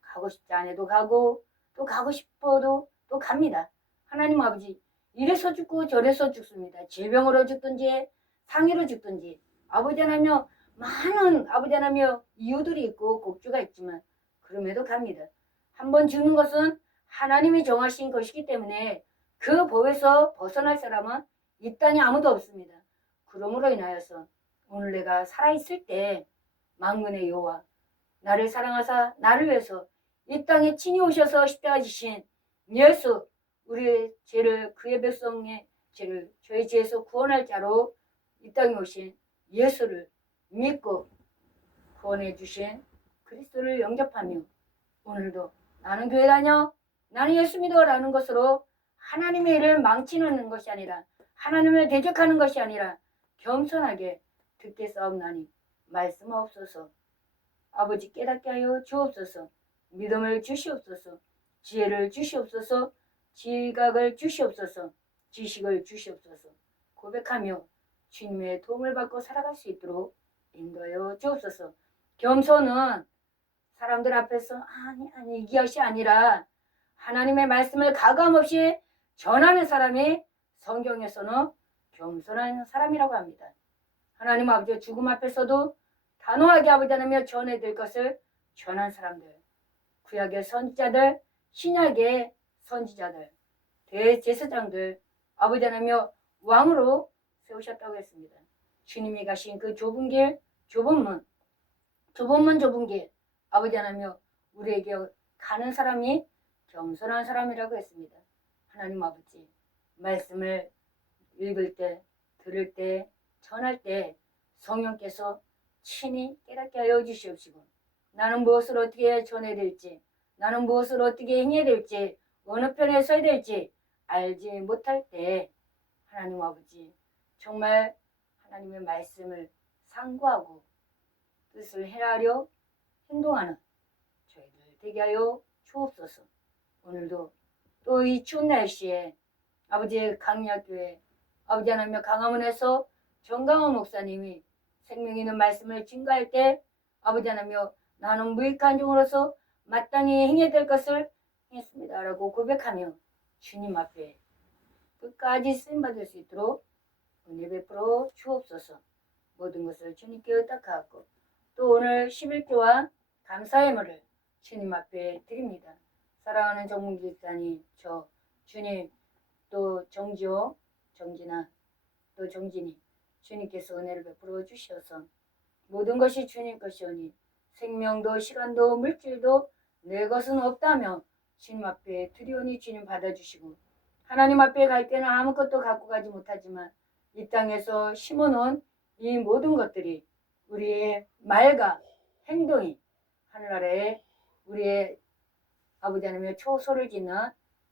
가고 싶지 않아도 가고, 또 가고 싶어도 또 갑니다. 하나님 아버지, 이래서 죽고 저래서 죽습니다. 질병으로 죽든지 상해로 죽든지, 아버지 하나며 많은 아버지 하나며 이유들이 있고 곡주가 있지만 그럼에도 갑니다. 한번 죽는 것은 하나님이 정하신 것이기 때문에 그 법에서 벗어날 사람은 이 땅에 아무도 없습니다. 그러므로 인하여서 오늘 내가 살아있을 때 만군의 여호와 나를 사랑하사 나를 위해서 이 땅에 친히 오셔서 십자가 지신 예수, 우리의 죄를, 그의 백성의 죄를 저희 죄에서 구원할 자로 이 땅에 오신 예수를 믿고 구원해 주신 그리스도를 영접하며 오늘도 나는 교회 다녀, 나는 예수 믿어 라는 것으로 하나님의 일을 망치는 것이 아니라, 하나님을 대적하는 것이 아니라 겸손하게 듣게 싸움나니 말씀하옵소서. 아버지 깨닫게 하여 주옵소서. 믿음을 주시옵소서. 지혜를 주시옵소서. 지각을 주시옵소서. 지식을 주시옵소서. 고백하며 주님의 도움을 받고 살아갈 수 있도록 인도하여 주옵소서. 겸손은 사람들 앞에서 아니 이것이 아니라 하나님의 말씀을 가감없이 전하는 사람이 성경에서는 겸손한 사람이라고 합니다. 하나님 아버지, 죽음 앞에서도 단호하게 아버지 하나며 전해드릴 것을 전한 사람들, 구약의 선지자들, 신약의 선지자들, 대제사장들 아버지 하나며 왕으로 세우셨다고 했습니다. 주님이 가신 그 좁은 길, 좁은 길 아버지 하나며 우리에게 가는 사람이 겸손한 사람이라고 했습니다. 하나님 아버지, 말씀을 읽을 때, 들을 때, 전할 때 성령께서 친히 깨닫게 하여 주시옵시고, 나는 무엇을 어떻게 전해야 될지, 나는 무엇을 어떻게 행해야 될지 어느 편에 서야 될지 알지 못할 때 하나님 아버지 정말 하나님의 말씀을 상고하고 뜻을 헤아려 행동하는 저희들 되게 하여 주옵소서. 오늘도 또 이 추운 날씨에 아버지의 강약교회 아버지 하나님의 강화문에서 정강원 목사님이 생명 있는 말씀을 증거할 때 아버지 하나님여 나는 무익한 종으로서 마땅히 행해야 될 것을 했습니다 라고 고백하며 주님 앞에 끝까지 쓰임받을 수 있도록 은혜 베풀어 주옵소서. 모든 것을 주님께 의탁하고 또 오늘 11조와 감사의 물을 주님 앞에 드립니다. 사랑하는 정문기 집사님, 저 주님 또 정지호, 정진아 또 정진이 주님께서 은혜를 베풀어 주셔서 모든 것이 주님 것이오니 생명도 시간도 물질도 내 것은 없다며 주님 앞에 드리오니 주님 받아주시고 하나님 앞에 갈 때는 아무것도 갖고 가지 못하지만 이 땅에서 심어놓은 이 모든 것들이 우리의 말과 행동이 하늘나라에 우리의 아버지 하나님의 초소를 짓는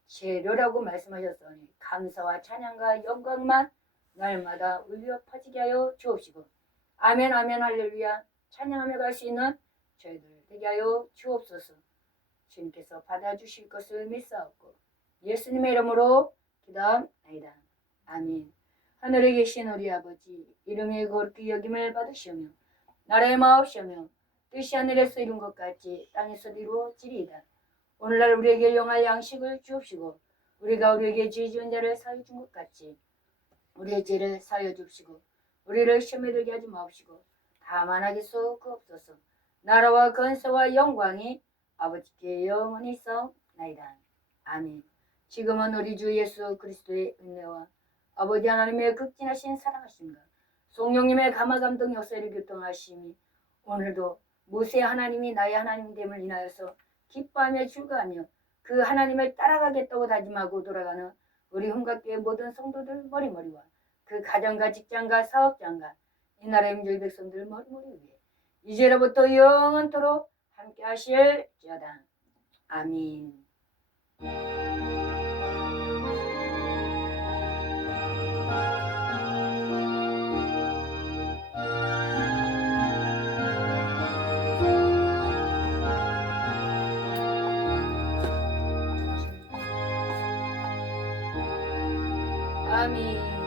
재료라고 말씀하셨으니 감사와 찬양과 영광만 날마다 울려 퍼지게 하여 주옵시고 아멘 아멘 할렐루야 찬양하며 갈 수 있는 저희들 되게 하여 주옵소서. 주님께서 받아주실 것을 믿사옵고 예수님의 이름으로 기도하나이다. 아멘. 하늘에 계신 우리 아버지 이름이 거룩히 여김을 받으시오며 나라의 마옵시오며 뜻이 하늘에서 이룬 것 같이 땅에서도 이루어지리이다. 오늘날 우리에게 영할 양식을 주옵시고 우리가 우리에게 죄 지은 자를 사하여 준 것 같이 우리의 죄를 사하여 주옵시고 우리를 시험에 들게 하지 마옵시고 다만 하겠소 그옵소서. 나라와 권세와 영광이 아버지께 영원히 있사옵나이다. 아멘. 지금은 우리 주 예수 그리스도의 은혜와 아버지 하나님의 극진하신 사랑하심과 성령님의 감화감동 역사를 교통하심이 오늘도 모세 하나님이 나의 하나님됨을 인하여서 기뻐하며 즐거워하며 그 하나님을 따라가겠다고 다짐하고 돌아가는 우리 흥각교회 모든 성도들 머리머리와 그 가정과 직장과 사업장과 이 나라의 민족 백성들 머리머리 위에 이제로부터 영원토록 함께 하실지어다. 아멘. 아멘.